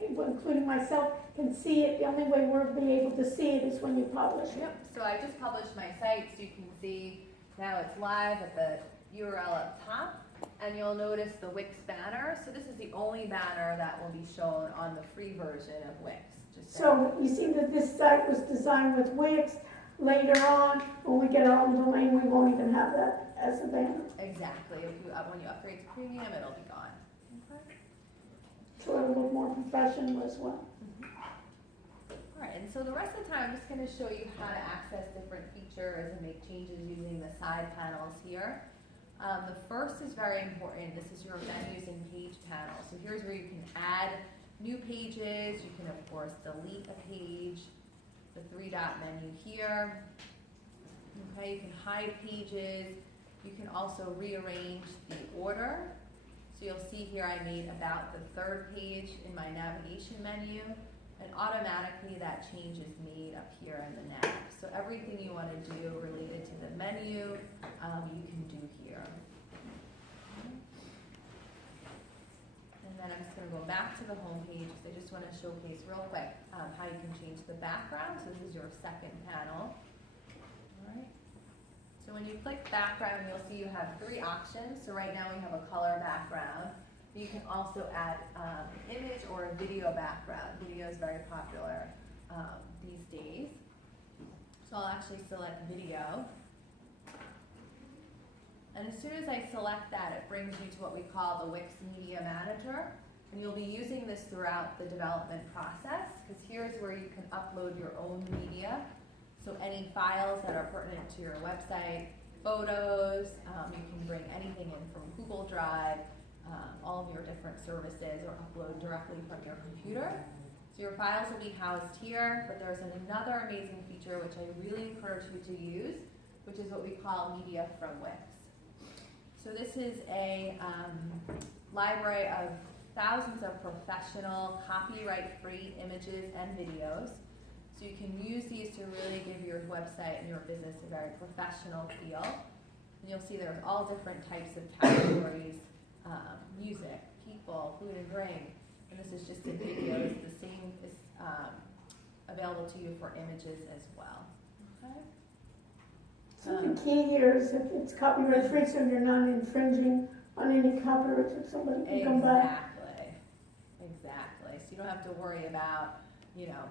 including myself, can see it. The only way we'll be able to see it is when you publish it. Yep, so I just published my site, so you can see now it's live at the URL up top, and you'll notice the Wix banner. So this is the only banner that will be shown on the free version of Wix. So you see that this site was designed with Wix. Later on, when we get our own domain, we won't even have that as a banner. Exactly. If you, when you upgrade to premium, it'll be gone. Okay. So it'll look more professional as well. All right, and so the rest of the time, I'm just going to show you how to access different features and make changes using the side panels here. The first is very important. This is your menus and page panel. So here's where you can add new pages. You can, of course, delete a page. The three-dot menu here. Okay, you can hide pages. You can also rearrange the order. So you'll see here I made about the third page in my navigation menu, and automatically that change is made up here in the nav. So everything you want to do related to the menu, you can do here. And then I'm just going to go back to the home page because I just want to showcase real quick how you can change the background. So this is your second panel. All right. So when you click background, you'll see you have three options. So right now we have a color background. You can also add image or a video background. Video is very popular these days. So So I'll actually select video. And as soon as I select that, it brings you to what we call the Wix Media Manager. And you'll be using this throughout the development process, because here's where you can upload your own media. So any files that are pertinent to your website, photos, you can bring anything in from Google Drive, all of your different services, or upload directly from your computer. So your files will be housed here, but there's another amazing feature which I really encourage you to use, which is what we call Media from Wix. So this is a library of thousands of professional, copyright-free images and videos. So you can use these to really give your website and your business a very professional feel. And you'll see there's all different types of categories, music, people, food and drink. And this is just in videos. The same is available to you for images as well. Okay? So the key here is that it's copyright free, so you're not infringing on any copyrights, if somebody can come back. Exactly. So you don't have to worry about, you know,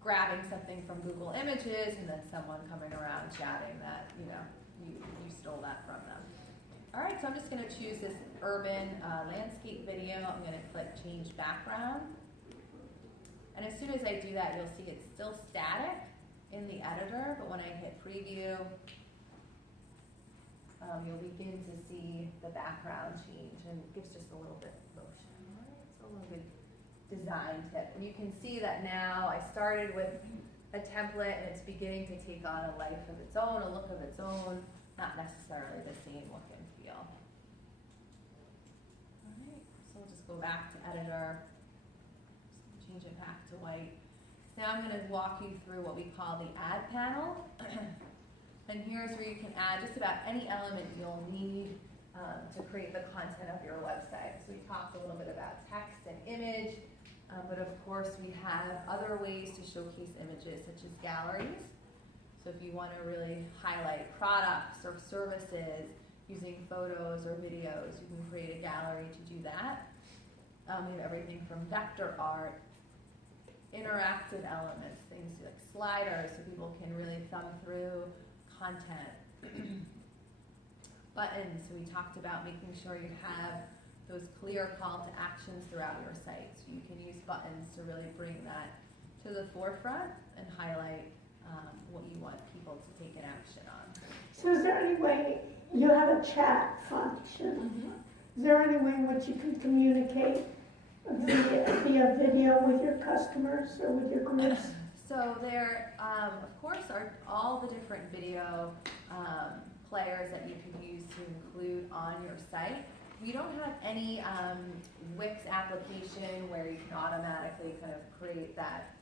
grabbing something from Google Images and then someone coming around chatting that, you know, you stole that from them. All right, so I'm just going to choose this urban landscape video. I'm going to click change background. And as soon as I do that, you'll see it's still static in the editor, but when I hit preview, you'll begin to see the background change, and it gives just a little bit of motion. All right, so a little bit design tip. And you can see that now I started with a template and it's beginning to take on a life of its own, a look of its own, not necessarily the same look and feel. All right, so we'll just go back to editor, just change it back to white. Now I'm going to walk you through what we call the add panel. And here's where you can add just about any element you'll need to create the content of your website. So we talked a little bit about text and image, but of course we have other ways to showcase images, such as galleries. So if you want to really highlight products or services using photos or videos, you can create a gallery to do that. We have everything from vector art, interactive elements, things like sliders so people can really thumb through content. Buttons, so we talked about making sure you have those clear call to actions throughout your site. So you can use buttons to really bring that to the forefront and highlight what you want people to take an action on. So is there any way, you have a chat function, is there any way in which you can communicate via video with your customers or with your groups? So there, of course, are all the different video players that you can use to include on your site. We don't have any Wix application where you can automatically kind of create that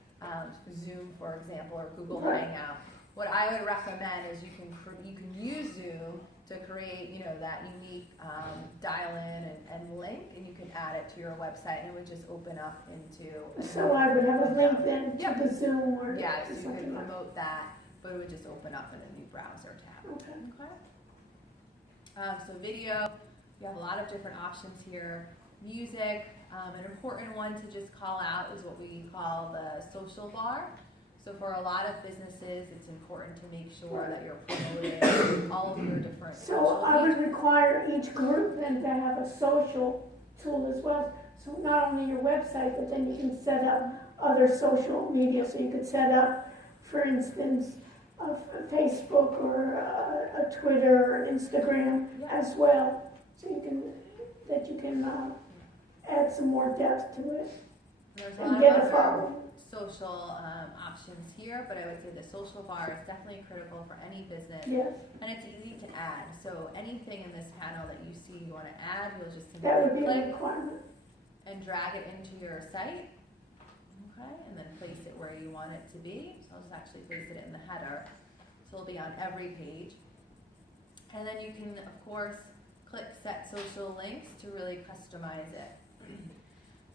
Zoom, for example, or Google Hangout. What I would recommend is you can use Zoom to create, you know, that unique dial-in and link, and you can add it to your website, and it would just open up into. So I would have a link then to the Zoom or yeah, so you something can like promote that, but it would just open up in a new browser tab. Okay. So video, you have a lot of different options here. Music, an important one to just call out is what we call the social bar. So for a lot of businesses, it's important to make sure that you're promoting all of your different So social I would features. require each group then to have a social tool as well. So not only your website, but then you can set up other social media. So you could set up, for instance, a Facebook or a Twitter or Instagram as well. So you can add some more depth to it There's a and lot get of a other following. social options here, but I would say the social bar is definitely critical for any business. Yes, And it's easy to add. So anything in this panel that you see you want to add, you'll just that would simply be a click requirement. and drag it into your site. Okay, and then place it where you want it to be. So I'll just actually place it in the header. So it'll be on every page. And then you can, of course, click set social links to really customize it.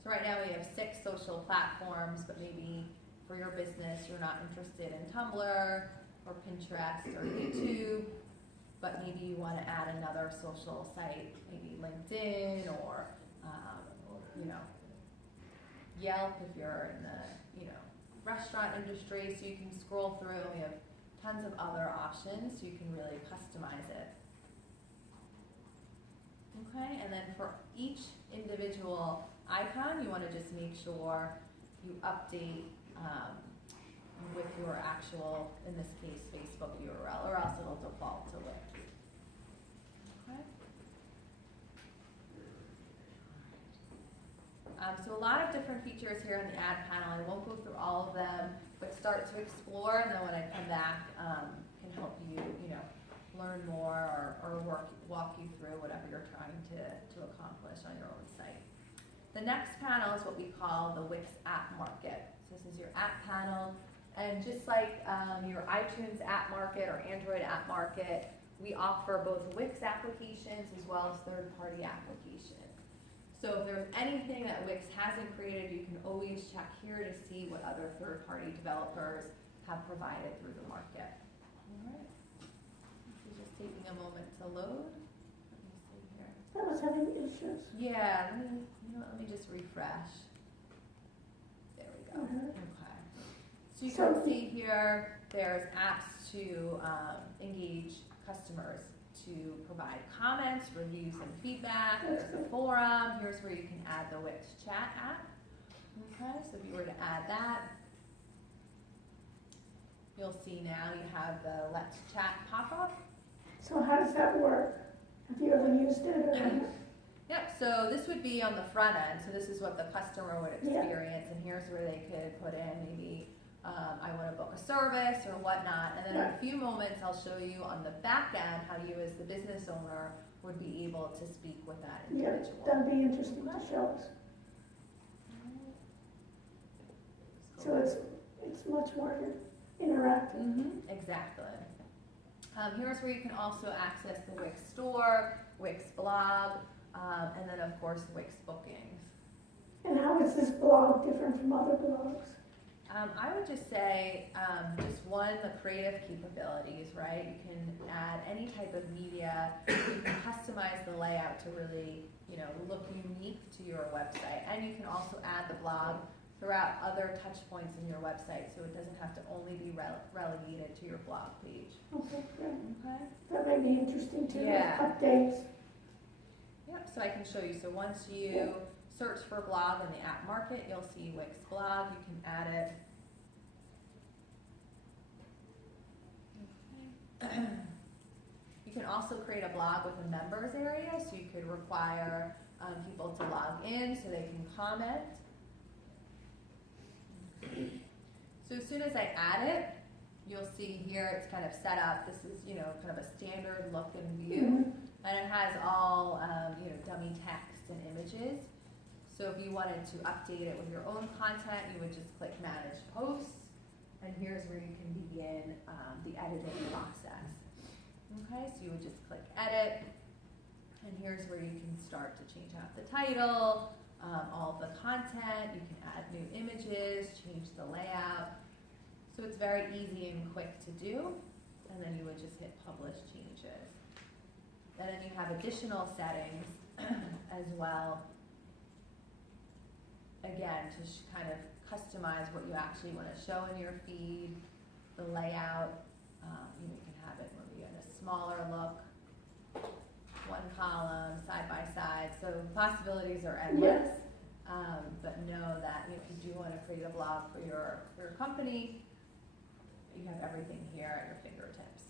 So right now we have 6 social platforms, but maybe for your business you're not interested in Tumblr or Pinterest or YouTube, but maybe you want to add another social site, maybe LinkedIn or you know, Yelp if you're in the restaurant industry. So you can scroll through, and we have tons of other options, so you can really customize it. Okay, and then for each individual icon, you want to just make sure you update with your actual, in this case, Facebook URL, or else it'll default to Wix. Okay. So a lot of different features here in the ad panel. I won't go through all of them, but start to explore, and then when I come back, can help you, learn more or walk you through whatever you're trying to accomplish on your own site. The next panel is what we call the Wix App Market. So this is your app panel, and just like your iTunes App Market or Android App Market, we offer both Wix applications as well as third-party applications. So if there's anything that Wix hasn't created, you can always check here to see what other third-party developers have provided through the market. All right. This is just taking a moment to load. Let me see here. That was having issues. Yeah, let me just refresh. There we go. Okay. So you can see here, there's apps to engage customers, to provide comments, reviews, and feedback. There's a forum. Here's where you can add the Wix chat app. Okay, so if you were to add that, you'll see now you have the Let's Chat pop-up. So how does that work? Have you ever used it? Or? Yep, so this would be on the front end. So this is what the customer would experience, and here's where they could put in maybe I want to book a service or whatnot. And then in a few moments, I'll show you on the back end how you as the business owner would be able to speak with that individual. Yeah, that'd be interesting to show us. So it's much more interactive. Mm-hmm, exactly. Here's where you can also access the Wix store, Wix blog, and then of course Wix bookings. And how is this blog different from other blogs? I would just say, just one, the creative capabilities, right? You can add any type of media. You can customize the layout to really, look unique to your website. And you can also add the blog throughout other touch points in your website, so it doesn't have to only be relegated to your blog page. Okay, good. Okay. That may be interesting too. Yeah. Updates. Yep, so I can show you. So once you search for blog in the app market, you'll see Wix blog. You can add it. Okay. You can also create a blog with a members area, so you could require people to log in so they can comment. So as soon as I add it, you'll see here it's kind of set up. This is, kind of a standard look and view. And it has all, dummy text and images. So if you wanted to update it with your own content, you would just click Manage Posts. And here's where you can begin the editing process. Okay, so you would just click Edit. And here's where you can start to change out the title, all the content. You can add new images, change the layout. So it's very easy and quick to do. And then you would just hit Publish Changes. And then you have additional settings as well. Again, to kind of customize what you actually want to show in your feed, the layout. You can have it maybe in a smaller look, one column, side by side. So possibilities are endless. Yes. But know that if you do want to create a blog for your company, you have everything here at your fingertips.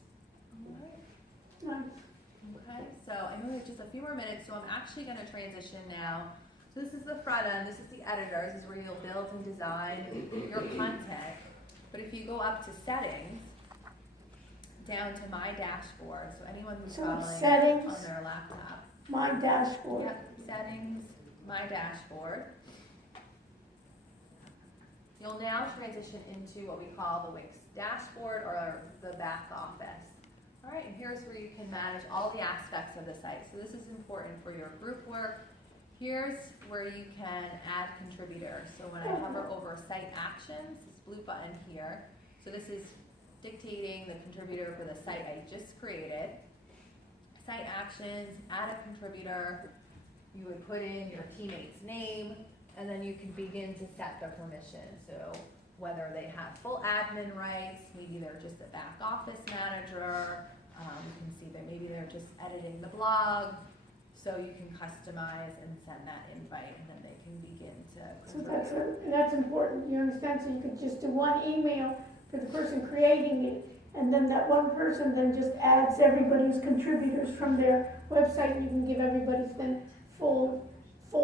All right. Nice. Okay, so I know we have just a few more minutes, so I'm actually going to transition now. So this is the front end, this is the editor, this is where you'll build and design your content. But if you go up to settings, down to my dashboard, so anyone who's So following settings, on their laptop. My dashboard. Yep, settings, my dashboard. You'll now transition into what we call the Wix dashboard or the back office. All right, and here's where you can manage all the aspects of the site. So this is important for your group work. Here's where you can add contributors. So when I hover over site actions, this blue button here, so this is dictating the contributor for the site I just created. Site actions, add a contributor. You would put in your teammate's name, and then you can begin to set the permission. So whether they have full admin rights, maybe they're just a back office manager. You can see that maybe they're just editing the blog. So you can customize and send that invite, and then they can begin to. So that's important, you understand? So you could just do one email for the person creating it, and then that one person then just adds everybody's contributors from their website, and you can give everybody's then full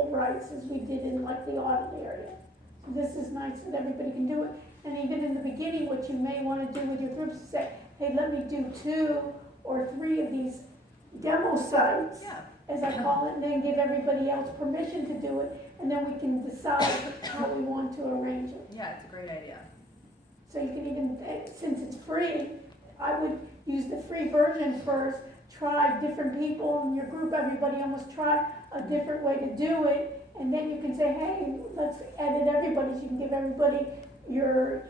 rights, as we did in like the audit area. So this is nice that everybody can do it. And even in the beginning, what you may want to do with your groups is say, hey, let me do 2 or 3 of these demo sites. Yeah. As I call it, and then give everybody else permission to do it, and then we can decide how we want to arrange it. Yeah, it's a great idea. So you can even, since it's free, I would use the free version first, try different people in your group, everybody almost try a different way to do it, and then you can say, hey, let's edit everybody, so you can give everybody your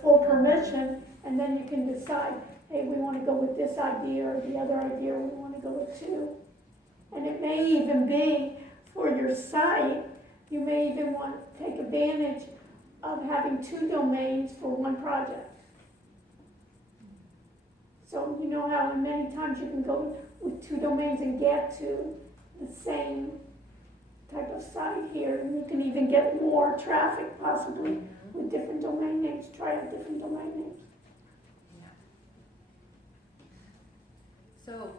full permission, and then you can decide, hey, we want to go with this idea or the other idea, we want to go with 2. And it may even be for your site, you may even want to take advantage of having 2 domains for one project. So you know how many times you can go with 2 domains and get to the same type of site here, and you can even get more traffic possibly with different domain names. Try out different domain names. Yeah. So,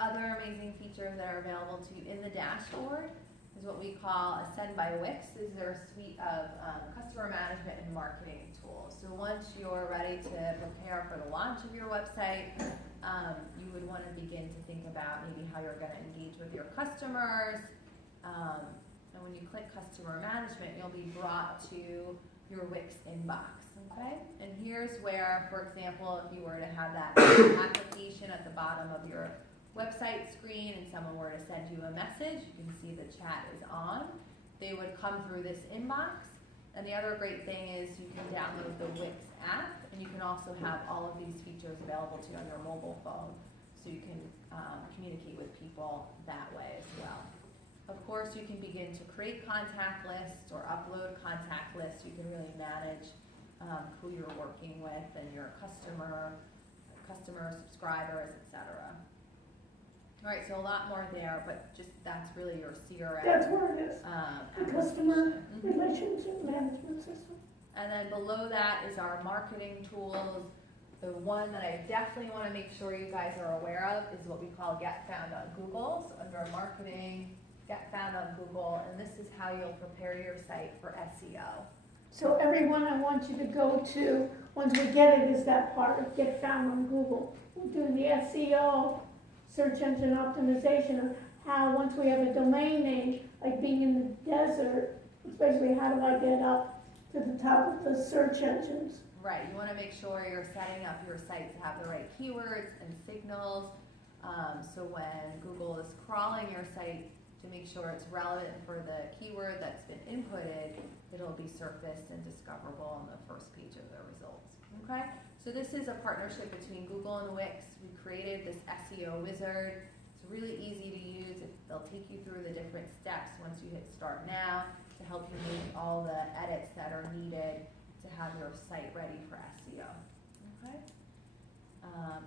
other amazing features that are available to you in the dashboard is what we call Ascend by Wix. Is their suite of customer management and marketing tools. So once you're ready to prepare for the launch of your website, you would want to begin to think about maybe how you're going to engage with your customers. And when you click customer management, you'll be brought to your Wix inbox. Okay? And here's where, for example, if you were to have that application at the bottom of your website screen and someone were to send you a message, you can see the chat is on. They would come through this inbox. And the other great thing is you can download the Wix app, and you can also have all of these features available to you on your mobile phone, so you can communicate with people that way as well. Of course, you can begin to create contact lists or upload contact lists. You can really manage who you're working with and your customer, subscribers, etc. All right, so a lot more there, but just that's really your CRM. That's where it is. The customer Mhm. relationship management system. And then below that is our marketing tools. The one that I definitely want to make sure you guys are aware of is what we call Get Found on Google. So under marketing, Get Found on Google, and this is how you'll prepare your site for SEO. So everyone, I want you to go to, once we get it, is that part of Get Found on Google. We're doing the SEO, search engine optimization, of how once we have a domain name, like being in the desert, it's basically how do I get up to the top of the search engines. Right, you want to make sure you're setting up your site to have the right keywords and signals. So when Google is crawling your site to make sure it's relevant for the keyword that's been inputted, it'll be surfaced and discoverable on the first page of the results. Okay, so this is a partnership between Google and Wix. We created this SEO wizard. It's really easy to use. They'll take you through the different steps once you hit start now to help you make all the edits that are needed to have your site ready for SEO. Okay,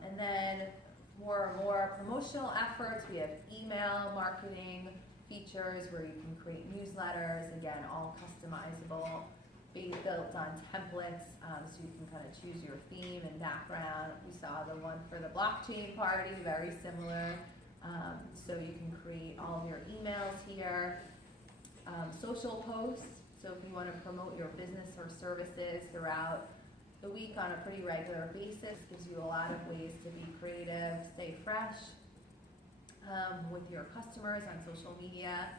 and then for more promotional efforts, we have email marketing features where you can create newsletters, again, all customizable, built on templates, so you can kind of choose your theme and background. We saw the one for the blockchain party, very similar. So you can create all of your emails here. Social posts, so if you want to promote your business or services throughout the week on a pretty regular basis, gives you a lot of ways to be creative, stay fresh with your customers on social media.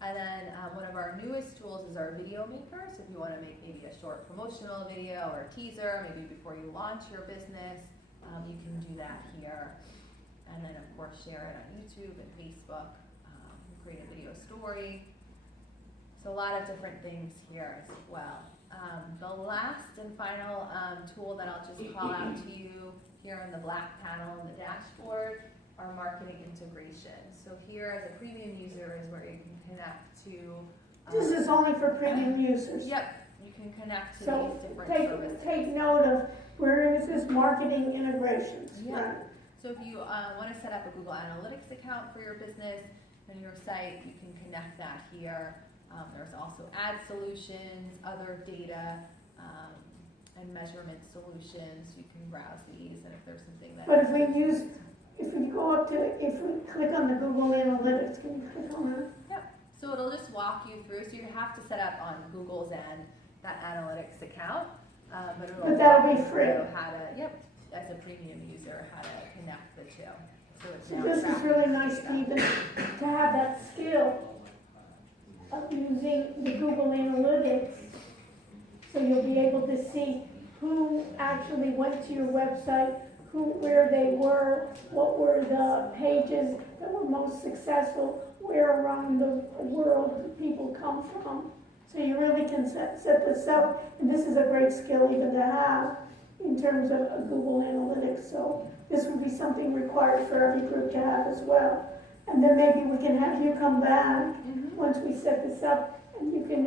And then one of our newest tools is our video maker. So if you want to make maybe a short promotional video or a teaser, maybe before you launch your business, you can do that here. And then of course share it on YouTube and Facebook, create a video story. So a lot of different things here as well. The last and final tool that I'll just call out to you here in the black panel in the dashboard are marketing integration. So here as a premium user is where you can connect to. This is only for premium users. Yep, you can connect to So these different services. take note of where is this marketing integrations, Yeah. right? So if you want to set up a Google Analytics account for your business and your site, you can connect that here. There's also ad solutions, other data, and measurement solutions. You can browse these, and if there's something that. But if we click on the Google Analytics, can you click on that? So it'll just walk you through, so you have to set up on Google's end that analytics account, but it'll But that'll walk be you free. through how to, as a premium user, how to connect the two. So it's So now this is tracking really the nice, data. Stephen, to have that skill of using the Google Analytics. So you'll be able to see who actually went to your website, where they were, what were the pages that were most successful, where around the world people come from. So you really can set this up, and this is a great skill even to have in terms of Google Analytics. So this would be something required for every group to have as well. And then maybe we can have you come back once we set this up, and you can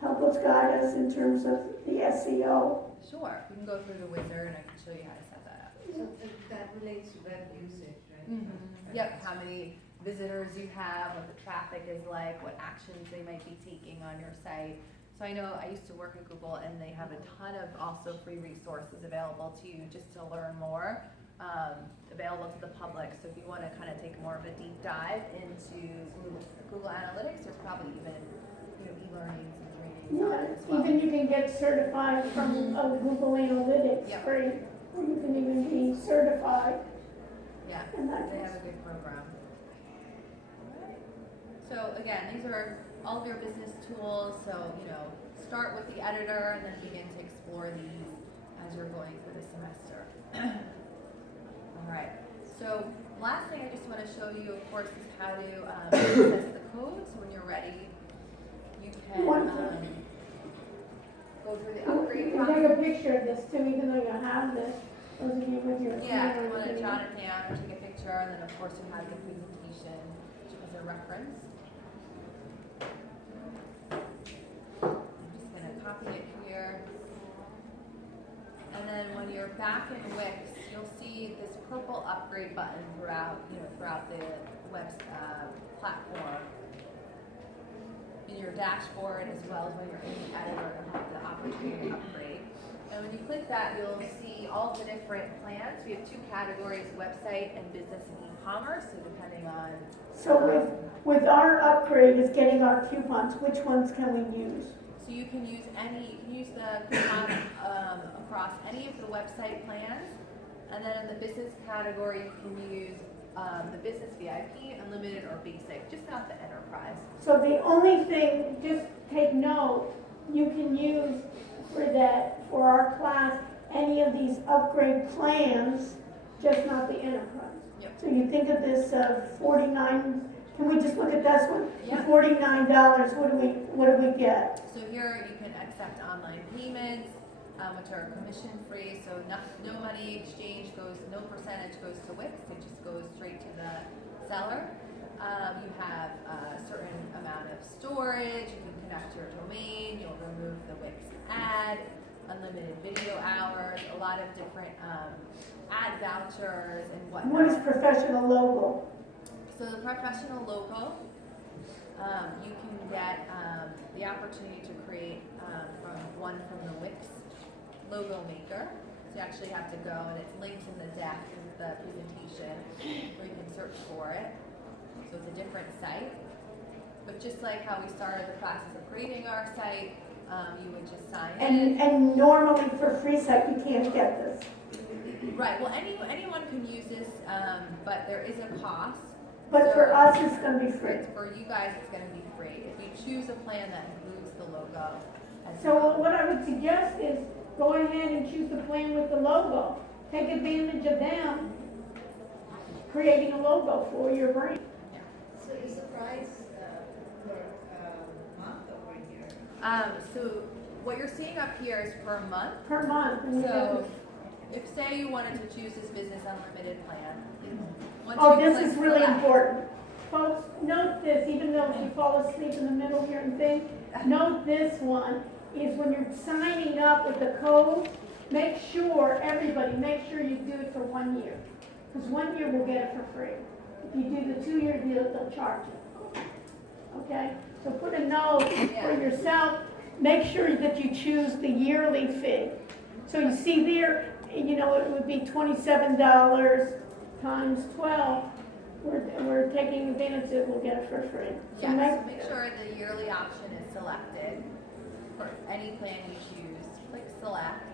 help us guide us in terms of the SEO. Sure, we can go through the wizard and I can show you how to set that up. So that relates to web usage, right? Yep, how many visitors you have, what the traffic is like, what actions they might be taking on your site. So I know I used to work at Google and they have a ton of also free resources available to you just to learn more, available to the public. So if you want to kind of take more of a deep dive into Google Analytics, there's probably even e-learnings and trainings on it as well. Even you can get certified from Google Analytics, Yep. free, or you can even be certified. Yeah, And that they is- have a good program. So again, these are all of your business tools. So, start with the editor and then begin to explore these as you're going through the semester. All right. So last thing I just want to show you, of course, is how to access the code. So when you're ready, you can go through the upgrade You can take process. a picture of this too, even though you have this, those of you with your. Yeah, if you want to jot it down or take a picture, and then of course you have the presentation as a reference. I'm just going to copy it here. And then when you're back in Wix, you'll see this purple upgrade button throughout the web platform. In your dashboard, as well as when you're in the editor, you have the opportunity to upgrade. And when you click that, you'll see all the different plans. We have two categories, website and business and e-commerce, so depending on... So with our upgrade is getting our coupons, which ones can we use? So you can use the coupon across any of the website plans, and then in the business category, you can use the business VIP, unlimited, or basic, just not the enterprise. So the only thing, just take note, you can use for our class, any of these upgrade plans, just not the enterprise. Yep. So you think of this $49, can we just look at this one? Yeah. $49, what do we get? So here you can accept online payments, which are commission free. So no money exchange no percentage goes to Wix. It just goes straight to the seller. You have a certain amount of storage. You can connect your domain. You'll remove the Wix ad, unlimited video hours, a lot of different ad vouchers and whatnot. What is professional logo? So the professional logo, you can get the opportunity to create one from the Wix logo maker. So you actually have to go, and it's linked in the deck in the presentation, where you can search for it. So it's a different site. But just like how we started the process of creating our site, you would just sign in. And normally for free site, you can't get this. Right, well, anyone can use this, but there is a cost. But for us, it's gonna be free. For you guys, it's gonna be free. If you choose a plan that includes the logo as So well. what I would suggest is go ahead and choose the plan with the logo. Take advantage of them creating a logo for your brand. So is the price per month over here? So what you're seeing up here is per month. Per month. And you So get if say you wanted to choose this business unlimited plan, once Oh, you this click is really select- important. Folks, note this, even though if you fall asleep in the middle here and think, note this one. is when you're signing up with the code, make sure, everybody, make sure you do it for 1 year. Because 1 year will get it for free. If you do the 2-year deal, they'll charge you. Okay? So put a note for yourself. Make sure that you choose the yearly fee. So you see there, you know, it would be $27 times 12. We're taking advantage of it, we'll get it for free. So Yes, make sure the yearly option is selected for any plan you choose. Click select,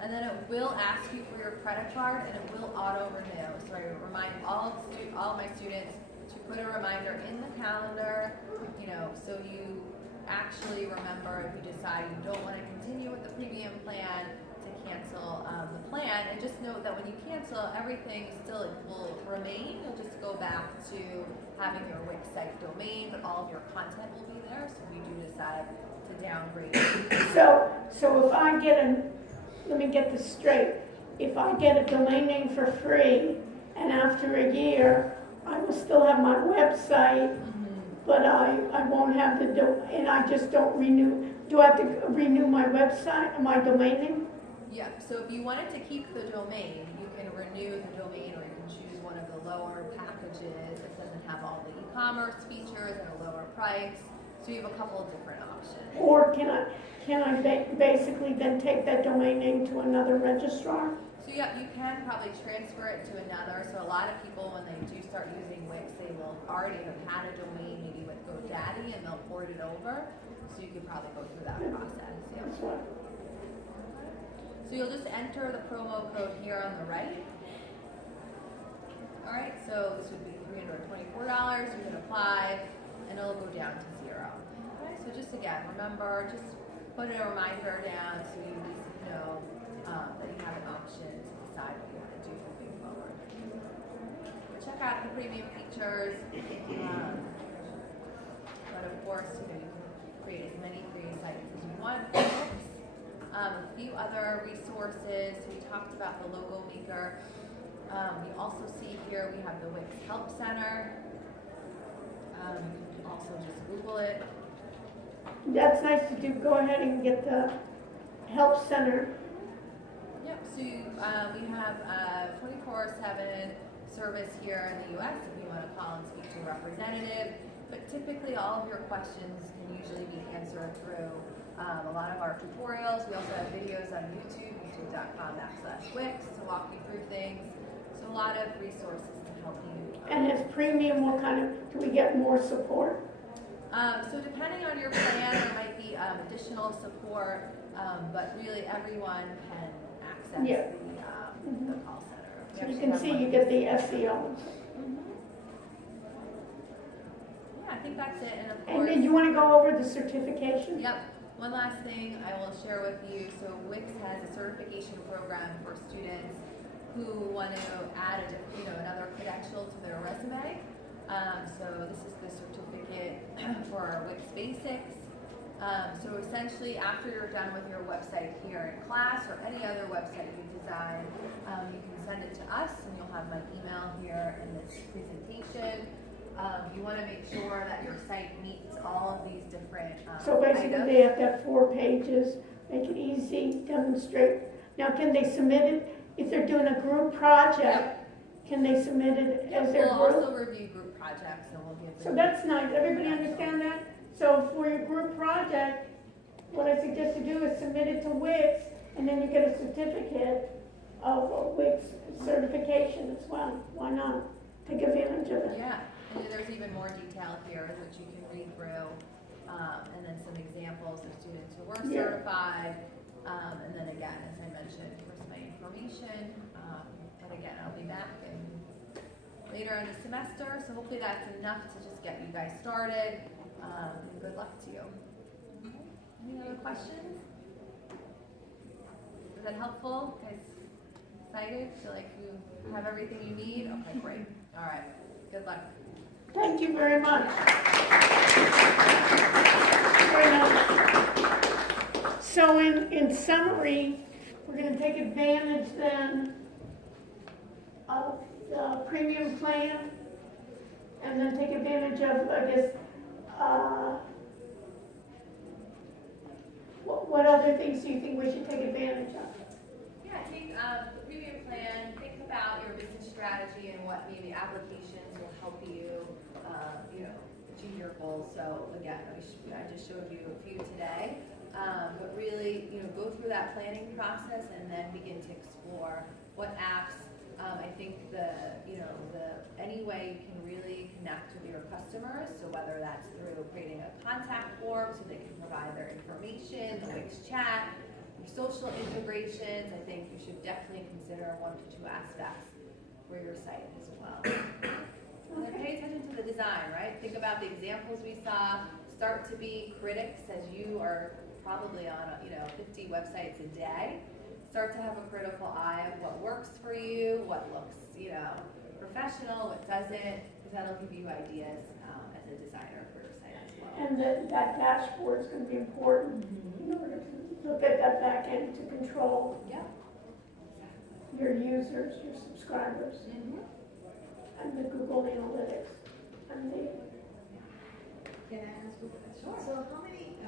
and then it will ask you for your credit card, and it will auto renew. So I remind all of my students to put a reminder in the calendar, you know, so you actually remember if you decide you don't want to continue with the premium plan, to cancel the plan. And just note that when you cancel, everything still will remain. You'll just go back to having your Wix site domain, but all of your content will be there. So if you do decide to downgrade. So if I get let me get this straight. If I get a domain name for free, and after a year, I will still have my website, but I won't have and I just don't renew. Do I have to renew my website, my domain name? Yeah, so if you wanted to keep the domain, you can renew the domain, or you can choose one of the lower packages that doesn't have all the e-commerce features at a lower price. So you have a couple of different options. Or can I basically then take that domain name to another registrar? So yeah, you can probably transfer it to another. So a lot of people, when they do start using Wix, they will already have had a domain maybe with GoDaddy, and they'll port it over. So you could probably go through that process. Yeah. That's what. So you'll just enter the promo code here on the right. All right, so this would be $324. You can apply, and it'll go down to 0. Okay, so just again, remember, just put a reminder down so you at least know that you have an option to decide what you want to do moving forward. Check out the premium features, but of course, you know, you can create as many free sites as you want. A few other resources. We talked about the logo maker. We also see here we have the Wix Help Center. You can also just Google it. That's nice to do. Go ahead and get the help center. Yep, so we have a 24/7 service here in the U.S. if you want to call and speak to a representative. But typically all of your questions can usually be answered through a lot of our tutorials. We also have videos on YouTube, youtube.com/Wix to walk you through things. So a lot of resources to help you. And as premium, what kind of, do we get more support? So depending on your plan, there might be additional support, but really everyone can access the call center. So you can see you get the SEO. Yeah, I think that's it. And of course, And then you want to go over the certification? Yep. One last thing I will share with you. So Wix has a certification program for students who want to add another credential to their resume. So this is the certificate for Wix Basics. So essentially, after you're done with your website here in class or any other website you design, you can send it to us, and you'll have my email here in this presentation. You want to make sure that your site meets all of these different So basically, items. they have to have 4 pages, make it easy, demonstrate. Now, can they submit it, if they're doing a group project, can they submit it as their We'll group? also review group projects, and we'll give them. So that's nice, everybody understand that? So for your group project, what I suggest you do is submit it to Wix, and then you get a certificate of a Wix certification as well. Why not? Take advantage of it. Yeah, and then there's even more detail here that you can read through, and then some examples of students who were certified, and then again, as I mentioned, here's my information, and again, I'll be back later in the semester, so hopefully that's enough to just get you guys started, and good luck to you. Any other questions? Was that helpful? Guys excited? Feel like you have everything you need? Okay, great. All right, good luck. Thank you very much. Very nice. So in summary, we're going to take advantage then of the premium plan, and then take advantage of, I guess, What other things do you think we should take advantage of? Yeah, I think the premium plan, think about your business strategy and what maybe applications will help you, achieve your goals. So again, I just showed you a few today, but really, go through that planning process and then begin to explore what apps. I think any way you can really connect with your customers. So whether that's through creating a contact form so they can provide their information, the Wix chat. Social integrations, I think you should definitely consider 1 to 2 aspects for your site as well. And then pay attention to the design, right? Think about the examples we saw. Start to be critics, as you are probably on 50 websites a day. Start to have a critical eye of what works for you, what looks professional, what doesn't, because that'll give you ideas as a designer for your site as well. And that dashboard is going to be important in order to look at that back end to control Yeah. your users, your subscribers, and the Google Analytics. And Can I ask you a question? Sure. So how many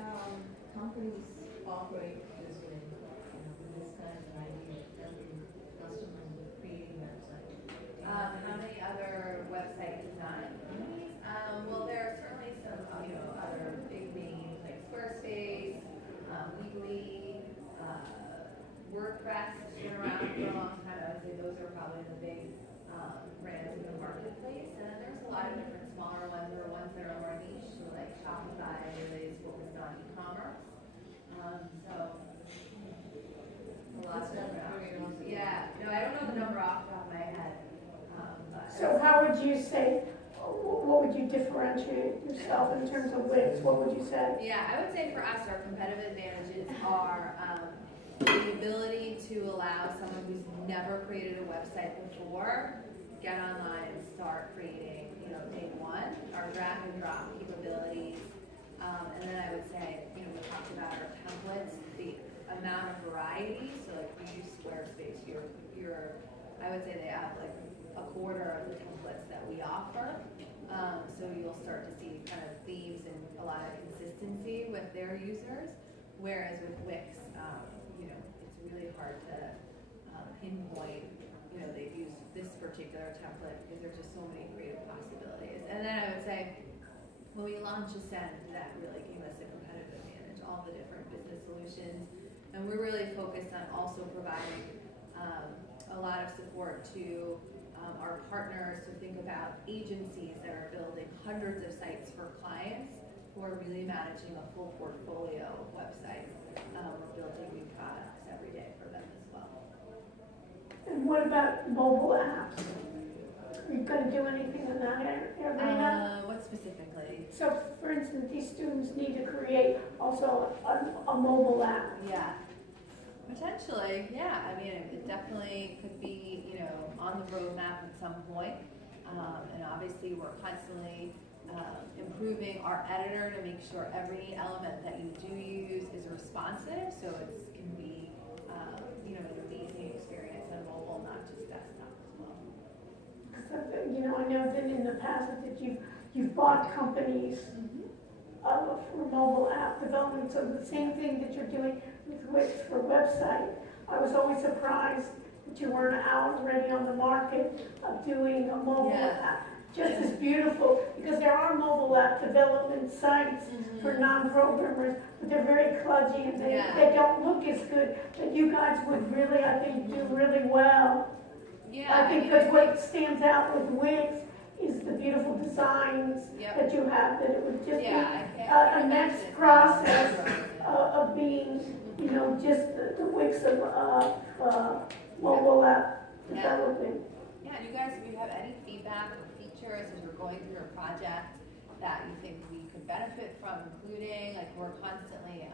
companies operate this way, with this kind of idea, helping customers with creating websites? How many other website design companies? Well, there are certainly some, other big names like Squarespace, Weebly, WordPress has been around for a long time. I would say those are probably the big brands in the marketplace. And then there's a lot of different smaller ones or ones that are more niche, so like Shopify really is focused on e-commerce. So a lot of different options. Yeah, no, I don't know the number off the top of my head. so how would you say, what would you differentiate yourself in terms of Wix? What would you say? Yeah, I would say for us, our competitive advantages are the ability to allow someone who's never created a website before, get online and start creating, day one, our drag and drop capabilities. And then I would say, we talked about our templates, the amount of variety. So like you use Squarespace, I would say they have like a quarter of the templates that we offer. So you'll start to see kind of themes and a lot of consistency with their users. Whereas with Wix, it's really hard to pinpoint, they've used this particular template because there's just so many creative possibilities. And then I would say, when we launched Ascend, that really gave us a competitive advantage, all the different business solutions. And we're really focused on also providing a lot of support to our partners to think about agencies that are building hundreds of sites for clients who are really managing a full portfolio of websites. We're building new products every day for them as well. And what about mobile apps? Are you going to do anything in that area? What specifically? So, for instance, these students need to create also a mobile app. Yeah. Potentially, yeah. I mean, it definitely could be, on the roadmap at some point. And obviously, we're constantly improving our editor to make sure every element that you do use is responsive, so it can be, an amazing experience on mobile, not just desktop as well. So, I know that in the past that you've bought companies for mobile app development. So the same thing that you're doing with Wix for website. I was always surprised that you weren't out already on the market of doing a mobile app. Just as beautiful, because there are mobile app development sites for non-programmers, but they're very kludgy and they don't look as good. But you guys would really, I think, do really well. Yeah. I think because what stands out with Wix is the beautiful designs that you have, that it would just be a next process of being, just the Wix of mobile app developing. Yeah, and you guys, if you have any feedback or features as you're going through your project that you think we could benefit from including, like we're constantly,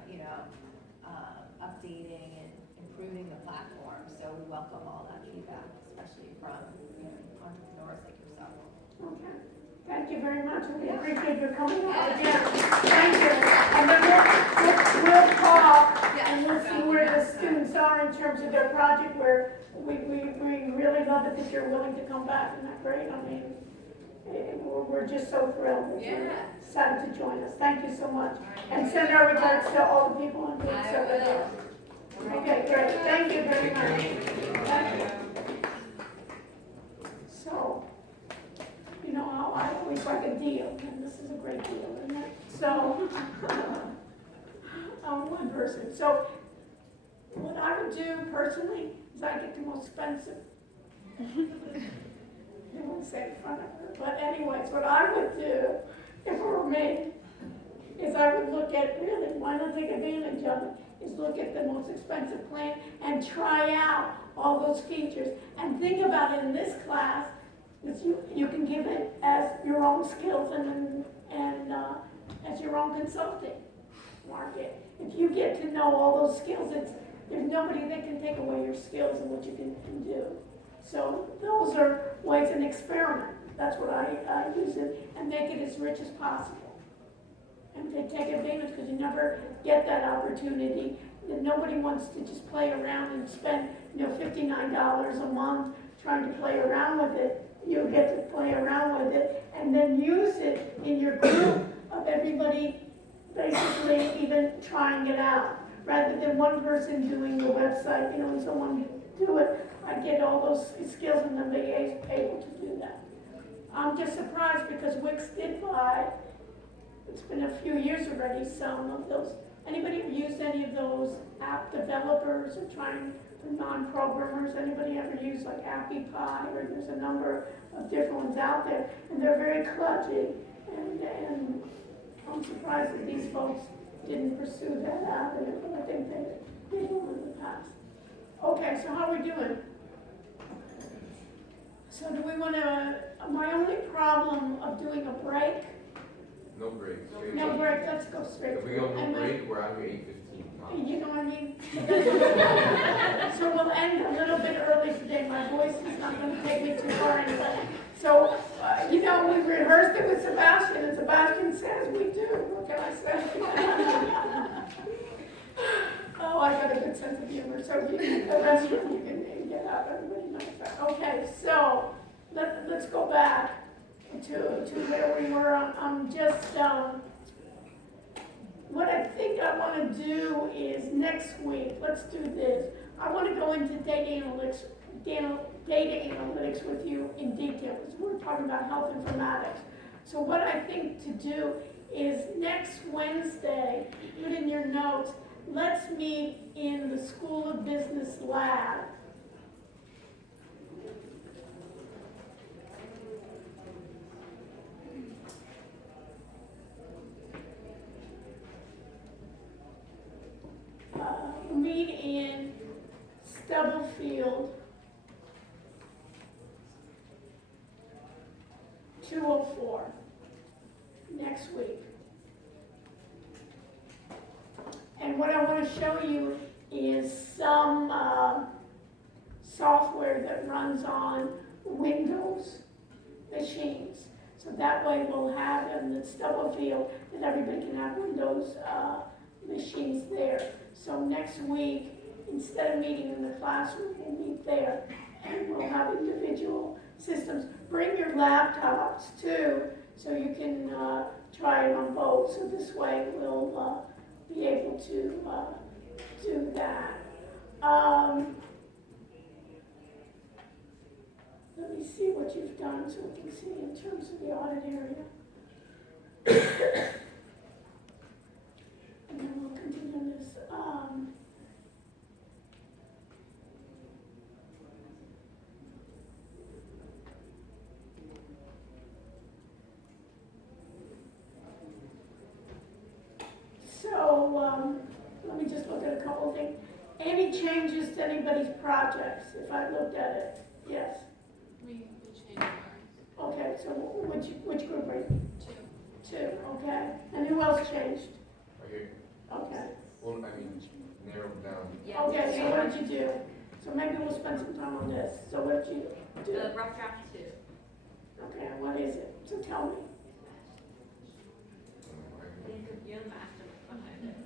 updating and improving the platform. So we welcome all that feedback, especially from entrepreneurs like yourself. Okay. Thank you very much. We appreciate your coming out again. Thank you. And then we'll talk and we'll see where the students are in terms of their project, where we really love it that you're willing to come back. Isn't that great? I mean, We're just so thrilled that you Yeah. decided to join us. Thank you so much. All right. And send our regards to all the people in Big I Sur. will. Okay, great. Thank you very much. Thank you. So, you know how I always like a deal, and this is a great deal, isn't it? So, I'm one person. So, what I would do personally is I get the most expensive. They won't say it in front of her, but anyways, what I would do if it were me is I would look at, really, why not take advantage of it, is look at the most expensive plan and try out all those features and think about it in this class, because you can give it as your own skills and as your own consulting market. If you get to know all those skills, there's nobody that can take away your skills and what you can do. So those are ways an experiment. That's what I use it, and make it as rich as possible. And they take advantage, because you never get that opportunity. That nobody wants to just play around and spend, $59 a month trying to play around with it. You get to play around with it and then use it in your group of everybody basically even trying it out. Rather than one person doing the website, and someone do it, I get all those skills and then be able to do that. I'm just surprised because Wix did buy, it's been a few years already, some of those. Anybody ever used any of those app developers or trying for non-programmers? Anybody ever used like AppyPie, or there's a number of different ones out there, and they're very kludgy, and I'm surprised that these folks didn't pursue that avenue, but I think they did one in the past. Okay, so how are we doing? So do we want to, my only problem of doing a break, No break. Straight no up. break, let's go straight. If we go no And then- break, we're out here 8:15. You know what I mean? So we'll end a little bit early today. My voice is not going to take me too far anyway. So, we rehearsed it with Sebastian, and Sebastian says we do. What can I say? Oh, I got a good sense of humor. So the rest of you can get out. Everybody knows that. Okay, so let's go back to where we were. I'm just. What I think I want to do is next week, let's do this. I want to go into data analytics with you in detail, because we're talking about health informatics. So what I think to do is next Wednesday, put in your notes, let's meet in the School of Business lab. Meet in Stubblefield, 204, next week. And what I want to show you is some software that runs on Windows machines. So that way we'll have in the Stubblefield that everybody can have Windows machines there. So next week, instead of meeting in the classroom, we'll meet there, and we'll have individual systems. Bring your laptops too, so you can try it on both. So this way we'll be able to do that. Let me see what you've done so we can see in terms of the audit area. And then we'll continue this. Let me just look at a couple of things. Any changes to anybody's projects, if I looked at it? Yes. We changed ours. Okay, so which group are you? Two. Two, okay. And who else changed? Right here. Okay. Well, narrowed down. Yeah. Okay, so what did you do? So maybe we'll spend some time on this. So what did you do? The rough draft 2. Okay, and what is it? So tell me. You're the master behind it.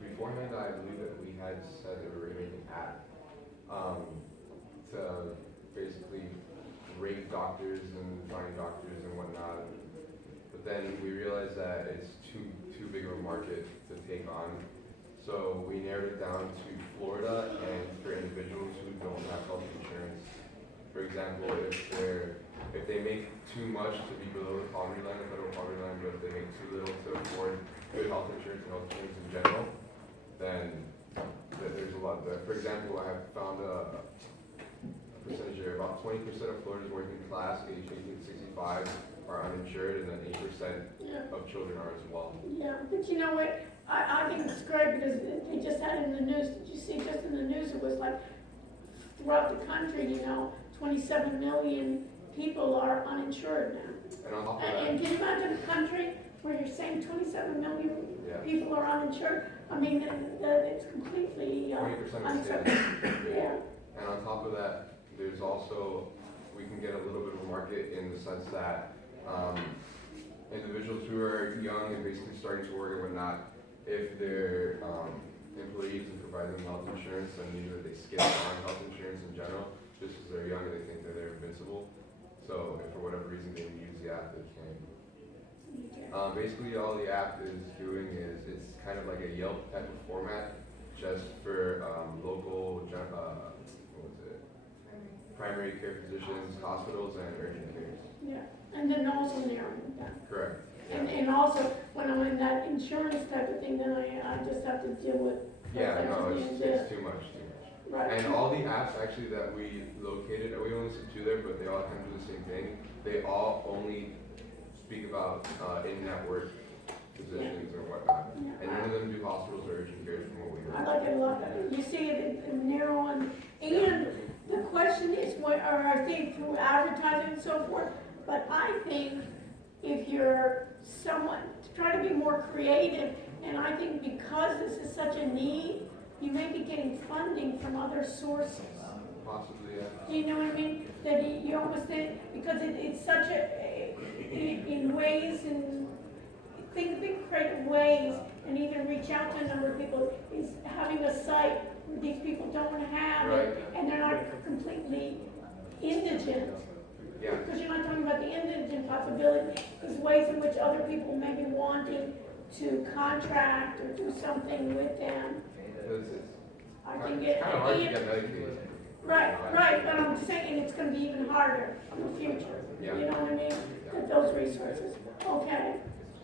Beforehand, I believe that we had said that we were going to make an app to basically rate doctors and finding doctors and whatnot. But then we realized that it's too big of a market to take on. So we narrowed it down to Florida and for individuals who don't have health insurance. For example, if they make too much to be below the poverty line, the federal poverty line, but if they make too little to afford good health insurance and health insurance in general, then there's a lot there. For example, I have found a percentage here, about 20% of Florida's working class, age 18 to 65, are uninsured, and then 8% Yeah. of children are as well. Yeah, but you know what, I think it's great because they just had it in the news, did you see just in the news, it was like throughout the country, 27 million people are uninsured now. And on top of that, And can you imagine a country where you're saying 27 million yeah, people are uninsured? I mean, it's completely 20% of states. unacceptable. Yeah, And on top of that, there's also, we can get a little bit of a market in the sense that individuals who are young and basically starting to work and whatnot, if their employees can provide them health insurance, then usually they skip on health insurance in general, just because they're young and they think that they're invincible. So if for whatever reason they use the app, they can. Basically all the app is doing is it's kind of like a Yelp type of format, just for local, primary care physicians, hospitals, and urgent cares. yeah, and then also narrowing it down. Correct. And also, when I'm in that insurance type of thing, then I just have to deal with. Yeah, no, everything it's too much, too much. Right. And all the apps actually that we located, we only listed 2 there, but they all kind of do the same thing. They all only speak about in-network physicians or whatnot. Yeah. And none of them do hospitals or urgent cares from what we I heard. like it a lot better. You see it in narrow and the question is what, or I think through advertising and so forth, but I think if you're someone, to try to be more creative, and I think because this is such a need, you may be getting funding from other sources. Possibly, yeah. Do you know what I mean? That you almost did, because it's such in ways, and think creative ways, and even reach out to a number of people, is having a site where these people don't have it, and they're not completely indigent. Yeah. Because you're not talking about the indigent possibility, there's ways in which other people may be wanting to contract or do something with them. Because it's I think kind of hard to get Medicaid. Right, but I'm saying it's gonna be even harder in the future. Yeah. You know what I mean? With those resources. Okay,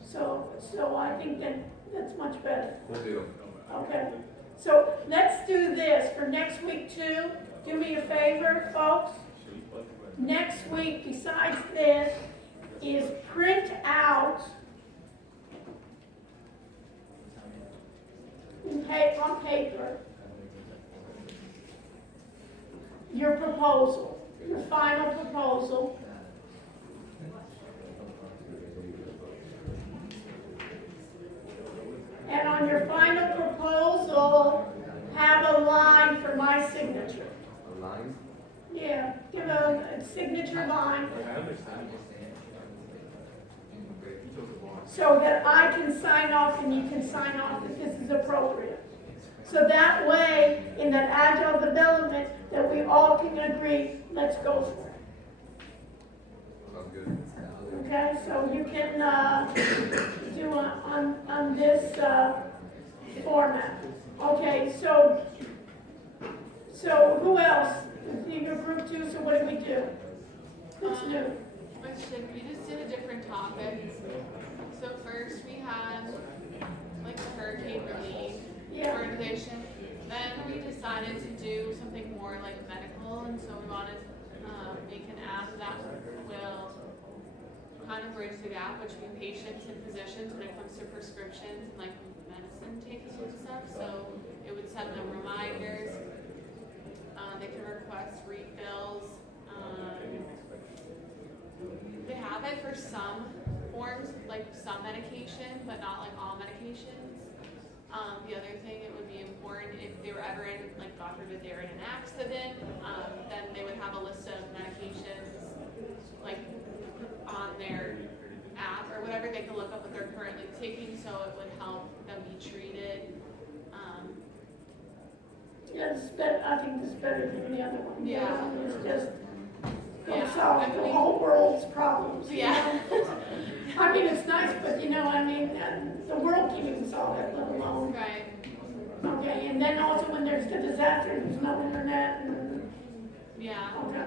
so I think that's much better. We'll do. Okay, so let's do this for next week too. Do me a favor, folks. Next week, besides this, is print out on paper your proposal, your final proposal. And on your final proposal, have a line for my signature. A line? Yeah, give a signature line so that I can sign off and you can sign off that this is appropriate. So that way, in that agile development, that we all can agree, let's go for it. Sounds good. Okay, so you can do on this format. Okay, so who else? Your group 2, so what do we do? What's new? Question, we just did a different topic. So first we had like the hurricane relief organization. Then we decided to do something more like medical, and so we wanted to make an app that will kind of bridge the gap between patients and physicians when it comes to prescriptions and like medicine taking and stuff. So it would send them reminders. They can request refills. They have it for some forms, like some medication, but not like all medications. The other thing, it would be important if they were ever in, like God forbid, they were in an accident, then they would have a list of medications like on their app or whatever. They could look up what they're currently taking, so it would help them be treated. Yeah, I think this is better than the other one. The other one is just, Yeah. so solve the whole world's problems. you Yeah. know? I mean, it's nice, but you know, I mean, the world can't even solve it, let alone. Right. Okay, and then also when there's the disaster, there's no internet and, Yeah. okay.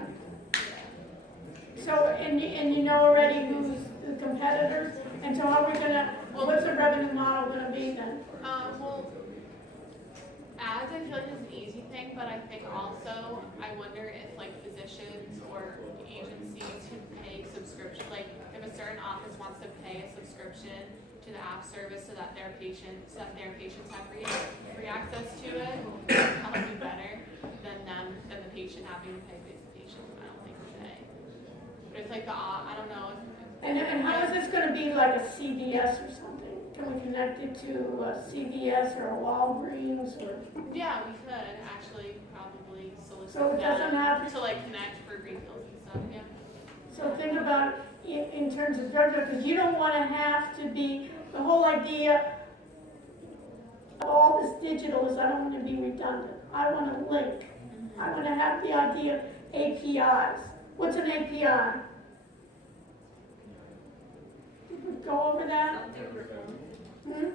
So, and you know already who's the competitors? And so how are we gonna, what's the revenue model gonna be then? Well, ads I feel like is an easy thing, but I think also, I wonder if like physicians or agencies who pay subscription, like if a certain office wants to pay a subscription to the app service so that their patients have free access to it, it's probably better than the patient having to pay for the patient, I don't think today. But it's like I don't know. And how is this gonna be like a CVS or something? Can we connect it to a CVS or a Walgreens or? Yeah, we could actually probably solicit So it doesn't them have to like connect for refills and stuff, yeah. So think about in terms of drug, because you don't want to have to be, the whole idea of all this digital is I don't want to be redundant. I want to link. I want to have the idea of APIs. What's an API? Did we go over that? Hmm?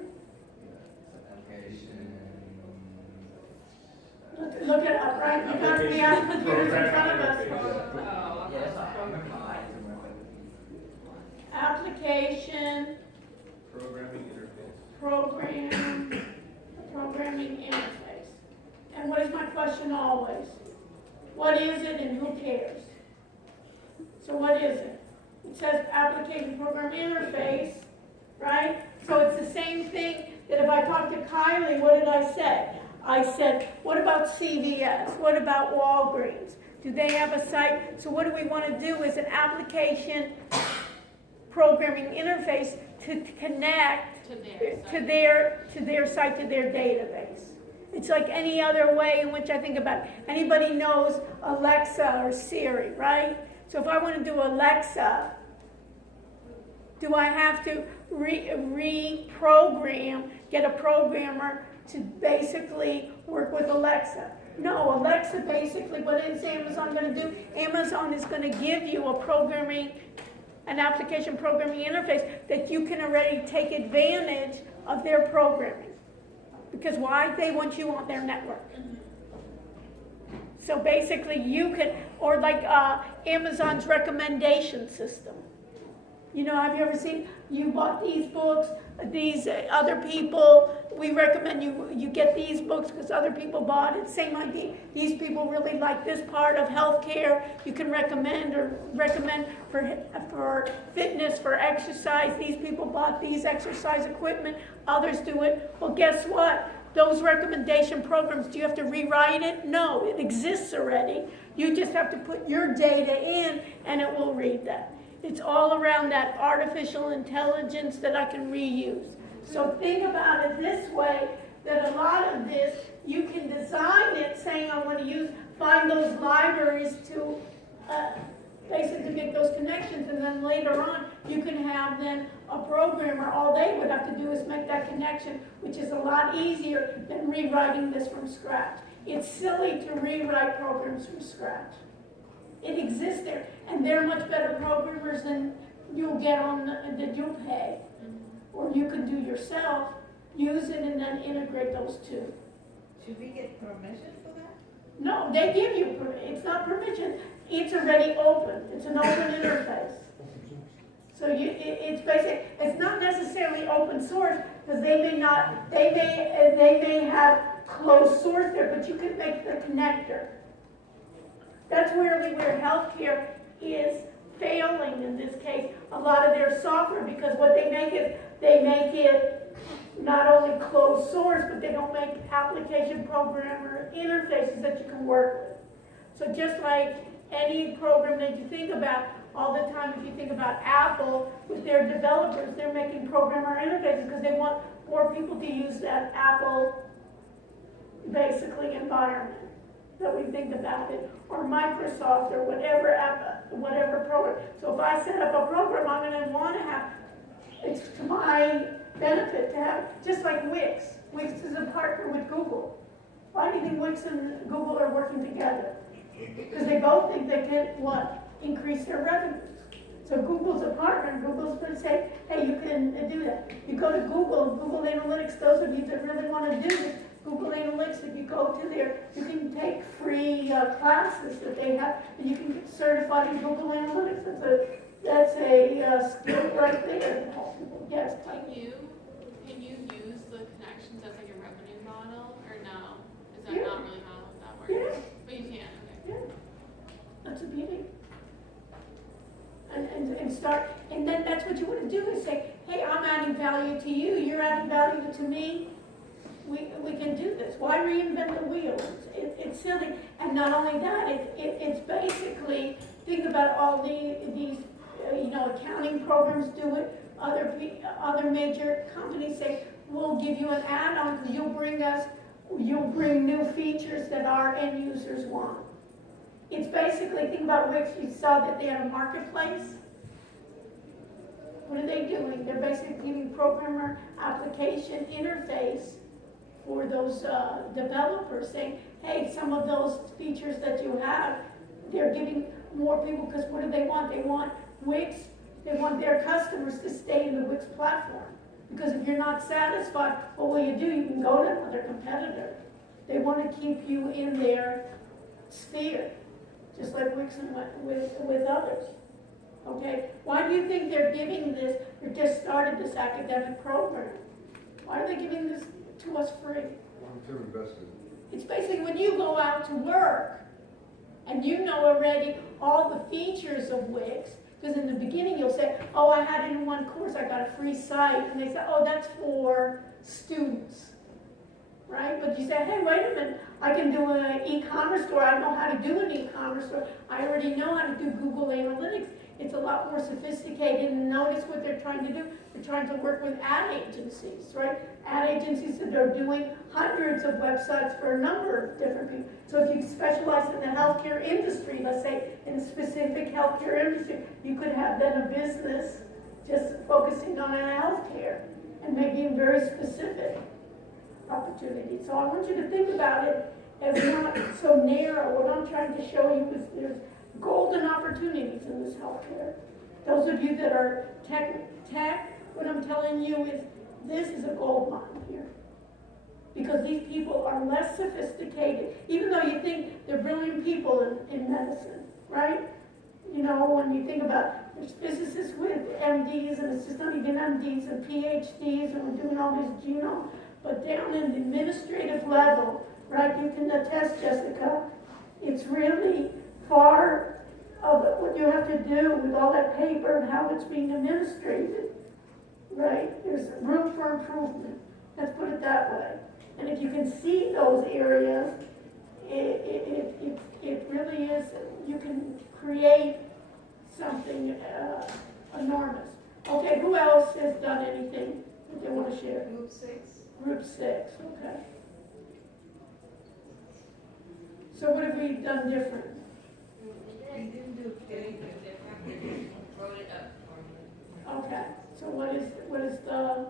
Look it up, right? You got the computers in front of us. Application, programming interface. And what is my question always? What is it and who cares? So what is it? It says application program interface, right? So it's the same thing that if I talk to Kylie, what did I say? I said, what about CVS? What about Walgreens? Do they have a site? So what do we want to do is an application programming interface to connect to their site, to their database. It's like any other way in which I think about it. Anybody knows Alexa or Siri, right? So if I want to do Alexa, do I have to reprogram, get a programmer to basically work with Alexa? No, Alexa basically, what is Amazon going to do? Amazon is going to give you an application programming interface that you can already take advantage of their programming. Because why? They want you on their network. So basically you can, or like Amazon's recommendation system. You know, have you ever seen, you bought these books, these other people, we recommend you get these books because other people bought it. Same idea. These people really like this part of healthcare. You can recommend for fitness, for exercise. These people bought these exercise equipment. Others do it. Well, guess what? Those recommendation programs, do you have to rewrite it? No, it exists already. You just have to put your data in and it will read that. It's all around that artificial intelligence that I can reuse. So think about it this way, that a lot of this, you can design it saying I want to find those libraries to basically make those connections, and then later on you can have then a programmer, all they would have to do is make that connection, which is a lot easier than rewriting this from scratch. It's silly to rewrite programs from scratch. It exists there, and they're much better programmers than you'll get that you'll pay, or you can do yourself. Use it and then integrate those two. Should we get permission for that? No, they give you. It's not permission. It's already open. It's an open interface. So it's basic. It's not necessarily open source because they may have closed source there, but you can make the connector. That's where healthcare is failing in this case. A lot of their software, because what they make it not only closed source, but they don't make application programmer interfaces that you can work with. So just like any program that you think about all the time, if you think about Apple with their developers, they're making programmer interfaces because they want more people to use that Apple basically environment that we think about it, or Microsoft, or whatever program. So if I set up a program, I'm going to want to have, it's to my benefit to have, just like Wix. Wix is a partner with Google. Why do you think Wix and Google are working together? Because they both think they can, what? increase their revenues. So Google's a partner, Google's going to say, hey, you can do that. You go to Google Analytics, those of you that really want to do this, Google Analytics, if you go to there, you can take free classes that they have, and you can get certified in Google Analytics. That's a skill right there to help people. Yes, Can you use the connections as like a revenue model, or no? Is that not really how that works? Yeah. But you can, okay. yeah, that's a beauty. And start, and then that's what you want to do is say, hey, I'm adding value to you, you're adding value to me. We can do this. Why reinvent the wheel? It's silly. And not only that, it's basically, think about all these accounting programs do it. Other major companies say, we'll give you an add-on because you'll bring new features that our end users want. It's basically, think about Wix, you saw that they had a marketplace. What are they doing? They're basically giving programmer application interface for those developers, saying, hey, some of those features that you have, they're giving more people, because what do they want? They want Wix, they want their customers to stay in the Wix platform. Because if you're not satisfied, what will you do? You can go to another competitor. They want to keep you in their sphere, just like Wix and with others. Okay? Why do you think they're giving this, or just started this academic program? Why are they giving this to us free? Long-term investment. It's basically when you go out to work and you know already all the features of Wix, because in the beginning you'll say, oh, I had it in one course, I got a free site, and they say, oh, that's for students, right? But you say, hey, wait a minute, I can do an e-commerce store, I know how to do an e-commerce store, I already know how to do Google Analytics. It's a lot more sophisticated, and notice what they're trying to do. They're trying to work with ad agencies, right? Ad agencies that are doing hundreds of websites for a number of different people. So if you specialize in the healthcare industry, let's say in a specific healthcare industry, you could have then a business just focusing on healthcare and making very specific opportunities. So I want you to think about it as not so narrow. What I'm trying to show you is there's golden opportunities in this healthcare. Those of you that are tech, what I'm telling you is this is a gold mine here. Because these people are less sophisticated, even though you think they're brilliant people in medicine, right? You know, when you think about, there's physicists with MDs, and it's just not even MDs and PhDs, and we're doing all this genome, but down in the administrative level, right, you can attest, Jessica, it's really far of what you have to do with all that paper and how it's being administrated, right? There's room for improvement. Let's put it that way. And if you can see those areas, it really is, you can create something enormous. Okay, who else has done anything that they want to share? Group 6. Group 6, okay. So what have we done different? We didn't do anything different, we wrote it up for you. Okay, so what is the,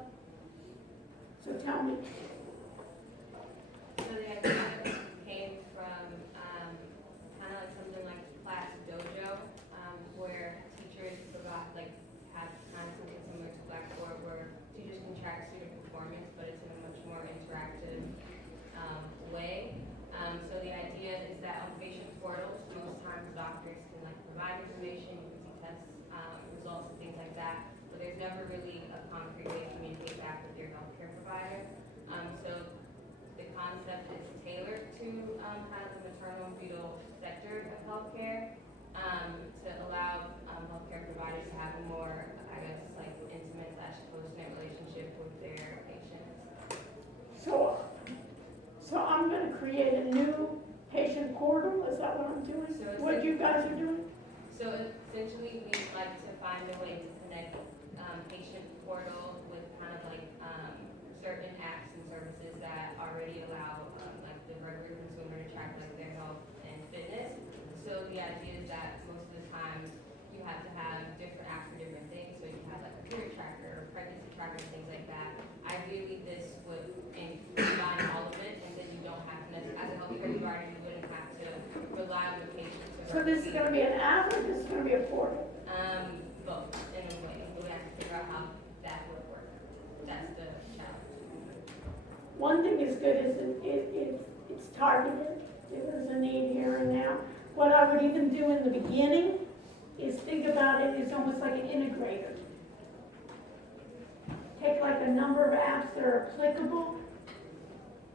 so tell me. So the idea came from kind of like something like Class Dojo, where teachers have kind of something similar to Blackboard, where teachers can track student performance, but it's in a much more interactive way. So the idea is that on patient portals, most times doctors can provide information, you can see test results and things like that, but there's never really a concrete way to communicate back with your healthcare provider. So the concept is tailored to kind of the maternal and fetal sector of healthcare to allow healthcare providers to have a more, intimate / close-knit relationship with their patients. So I'm going to create a new patient portal. Is that what I'm doing? What you guys are doing? So essentially, we'd like to find a way to connect patient portal with kind of certain apps and services that already allow the regular consumer to track their health and fitness. So the idea is that most of the time you have to have different apps for different things. So you have a period tracker, or pregnancy tracker, and things like that. Ideally, this would combine all of it, and then you don't have to, as a healthcare provider, you wouldn't have to rely on the patient. So this is going to be an app, or this is going to be as good as it's targeted. There's a need here and now. What I would even do in the beginning is think about it as almost like an integrator. Take like a number of apps that are applicable,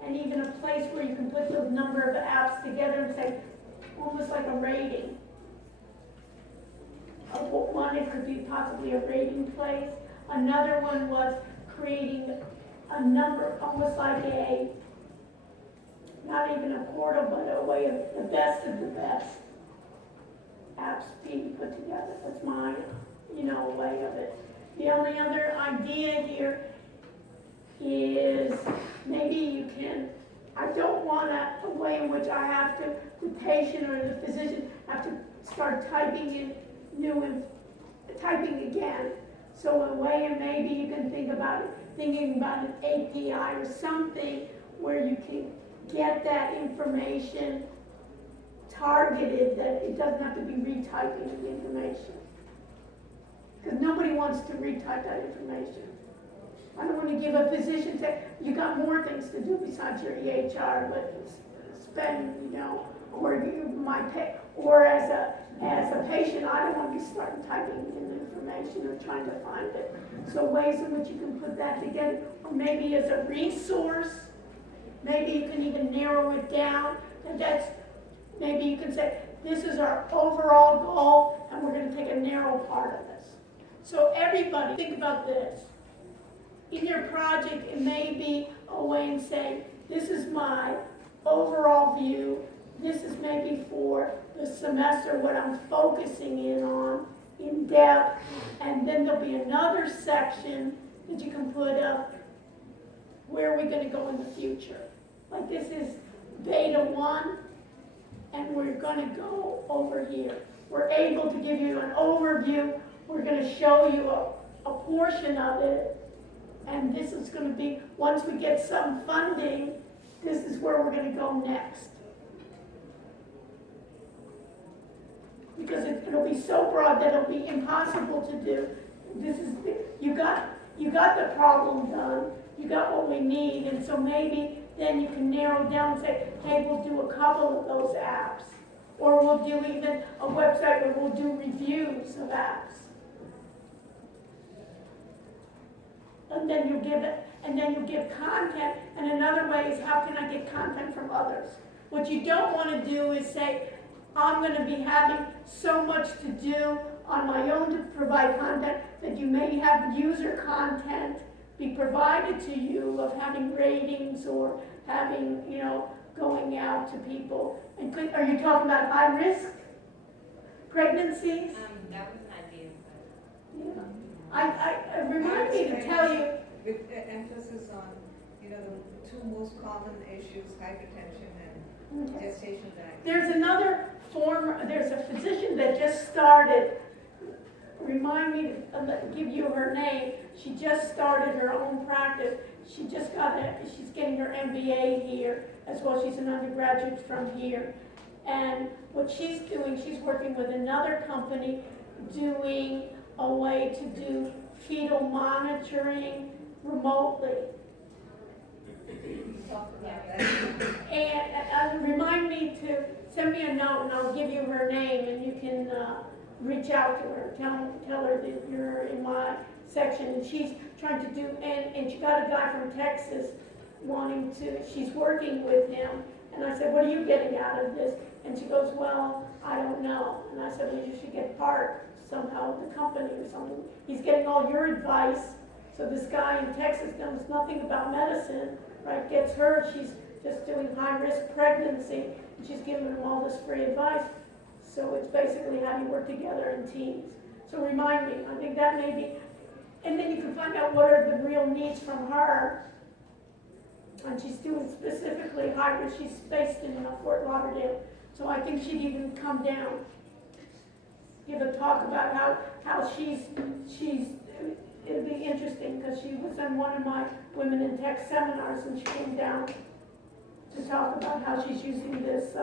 and even a place where you can put the number of apps together and say, almost like a rating. One, it could be possibly a rating place. Another one was creating a number, almost like a, not even a portal, but a way of the best apps being put together. That's my, way of it. The only other idea here is maybe you can, I don't want a way in which I have to, the patient or the physician have to start typing in typing again. So a way, and maybe you can thinking about an API or something where you can get that information targeted, that it doesn't have to be retyping the information. Because nobody wants to retype that information. I don't want to give a physician, say, you got more things to do besides your EHR, but spend, or as a patient, I don't want to be starting typing in information or trying to find it. So ways in which you can put that together, or maybe as a resource, maybe you can even narrow it down, and maybe you can say, this is our overall goal, and we're going to take a narrow part of this. So everybody, think about this. In your project, it may be a way and say, this is my overall view. This is maybe for the semester what I'm focusing in on in depth. And then there'll be another section that you can put up, where are we going to go in the future? Like this is beta 1, and we're going to go over here. We're able to give you an overview. We're going to show you a portion of it. And this is going to be, once we get some funding, this is where we're going to go next. Because it'll be so broad that it'll be impossible to do. You got the problem done. You got what we need, and so maybe then you can narrow down and say, hey, we'll do a couple of those apps. Or we'll do even a website where we'll do reviews of apps. And then you give content, and another way is how can I get content from others? What you don't want to do is say, I'm going to be having so much to do on my own to provide content that you may have user content be provided to you of having ratings or having, going out to people. And are you talking about high risk pregnancies? That was an idea. Yeah. I remind me to tell you. With emphasis on, the two most common issues, hypertension and gestation diabetes. There's another there's a physician that just started, remind me to give you her name. She just started her own practice. She's getting her MBA here as well. She's an undergraduate from here. And what she's doing, she's working with another company doing a way to do fetal monitoring remotely. And remind me to send me a note, and I'll give you her name, and you can reach out to her. Tell her that you're in my section, and she's trying to do. And she got a guy from Texas wanting to. She's working with him, and I said, "What are you getting out of this?" And she goes, "Well, I don't know." And I said, "Well, you should get part somehow of the company or something. He's getting all your advice." So this guy in Texas knows nothing about medicine, right? Gets her, she's just doing high-risk pregnancy, and she's giving him all this free advice. So it's basically how you work together in teams. So remind me, I think that may be, and then you can find out what are the real needs from her. And she's doing specifically high-risk, she's based in Fort Lauderdale. So I think she'd even come down, give a talk about how she's it'll be interesting because she was on one of my Women in Tech seminars, and she came down to talk about how she's using this,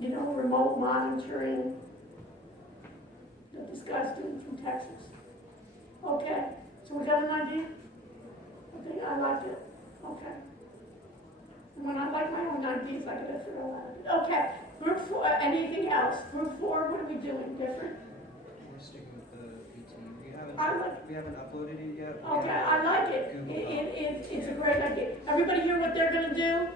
remote monitoring that this guy's doing from Texas. Okay, so we got an idea? Okay, I like it. Okay. When I like my own ideas, I gotta throw out. Okay, group four, anything else? Group four, what are we doing different? We're sticking with the PT. We haven't uploaded it yet. Okay, I like it. It's a great idea. Everybody hear what they're gonna do?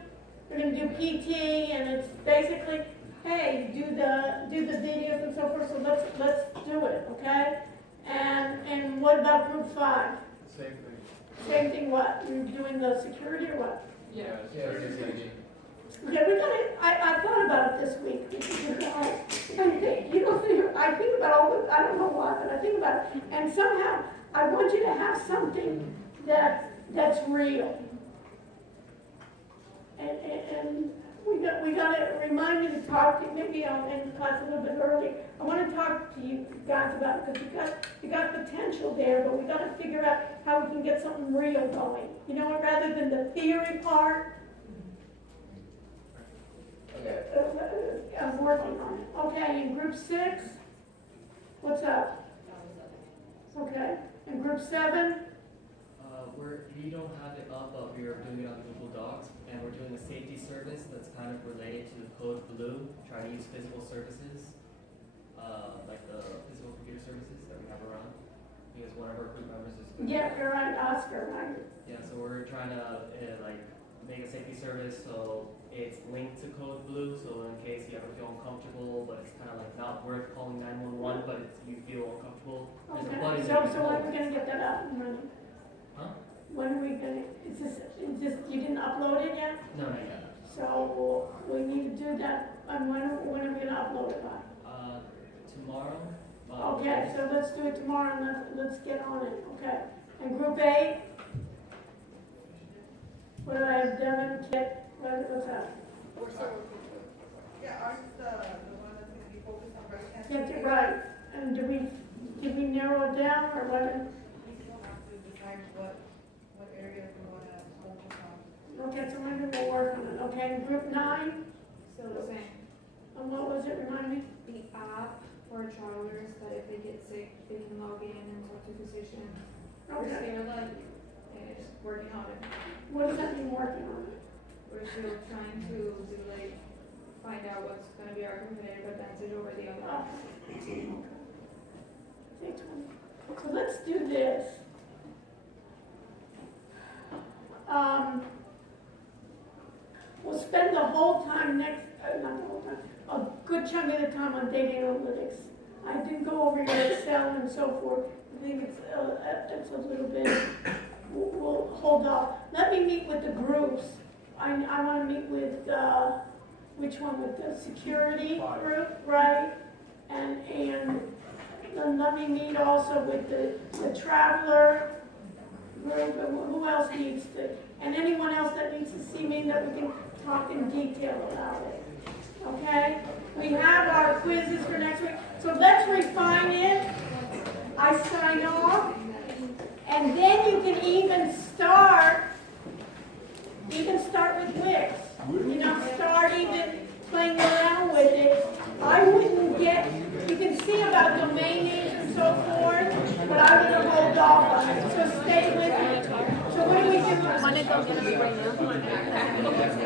They're gonna do PT, and it's basically, hey, do the videos and so forth, so let's do it, okay? And what about group five? Same thing. Same thing, what? You're doing the security or what? Yeah. Okay, we got it. I thought about it this week. I think about all the, I don't know why, but I think about it. And somehow, I want you to have something that's real. And we got to remind you to talk to, maybe I'll end the class a little bit early. I want to talk to you guys about it, because you got potential there, but we got to figure out how we can get something real going. You know what, rather than the theory part, I'm working on it. Okay, in group 6, what's up? Okay, in group 7? We don't have it up, but we are doing it on Google Docs, and we're doing a safety service that's kind of related to Code Blue, trying to use physical services, like the physical computer services that we have around, because one of our group members is. Yeah, you're right, Oscar, right? Yeah, so we're trying to make a safety service so it's linked to Code Blue, so in case you ever feel uncomfortable, but it's kind of like not worth calling 911, but you feel uncomfortable. There's a button Okay, that you so can when are hold. we gonna get that up and running? Huh? When are we gonna, it's just, you didn't upload it yet? No, not yet. So we need to do that, and when are we gonna upload it by? Tomorrow. Okay, so let's do it tomorrow, and let's get on it, okay? And group 8? What do I have, Devin, Kit, what's that? Yeah, ours is the one that's gonna be focused on breast cancer. Get it right, and did we narrow it down, or what? We still have to decide what area we wanna focus on. Okay, so maybe we'll work on it, okay? And group 9? Still the same. And what was it, remind me? The app for travelers that if they get sick, they can log in and talk to a physician. We're Okay. still like, working on it. What does that mean, working on it? We're still trying to find out what's gonna be our competitive advantage over the other. Okay. So let's do this. We'll spend the whole time not the whole time, a good chunk of the time on data analytics. I didn't go over your Excel and so forth. I think it's a little bit, we'll hold off. Let me meet with the groups. I want to meet with, which one, with the security group, right? And then let me meet also with the traveler group, and who else needs to, and anyone else that needs to see me, that we can talk in detail about it. Okay? We have our quizzes for next week, so let's refine it. I sign off, and then you can even start with Wix. You know, start even playing around with it. I wouldn't get, you can see about domain names and so forth, but I'm going to hold off on it, so stay with me. So what do we do? Want to go get us right now?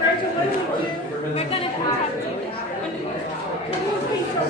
Rachel, what do we do? We're gonna contact you. Okay, so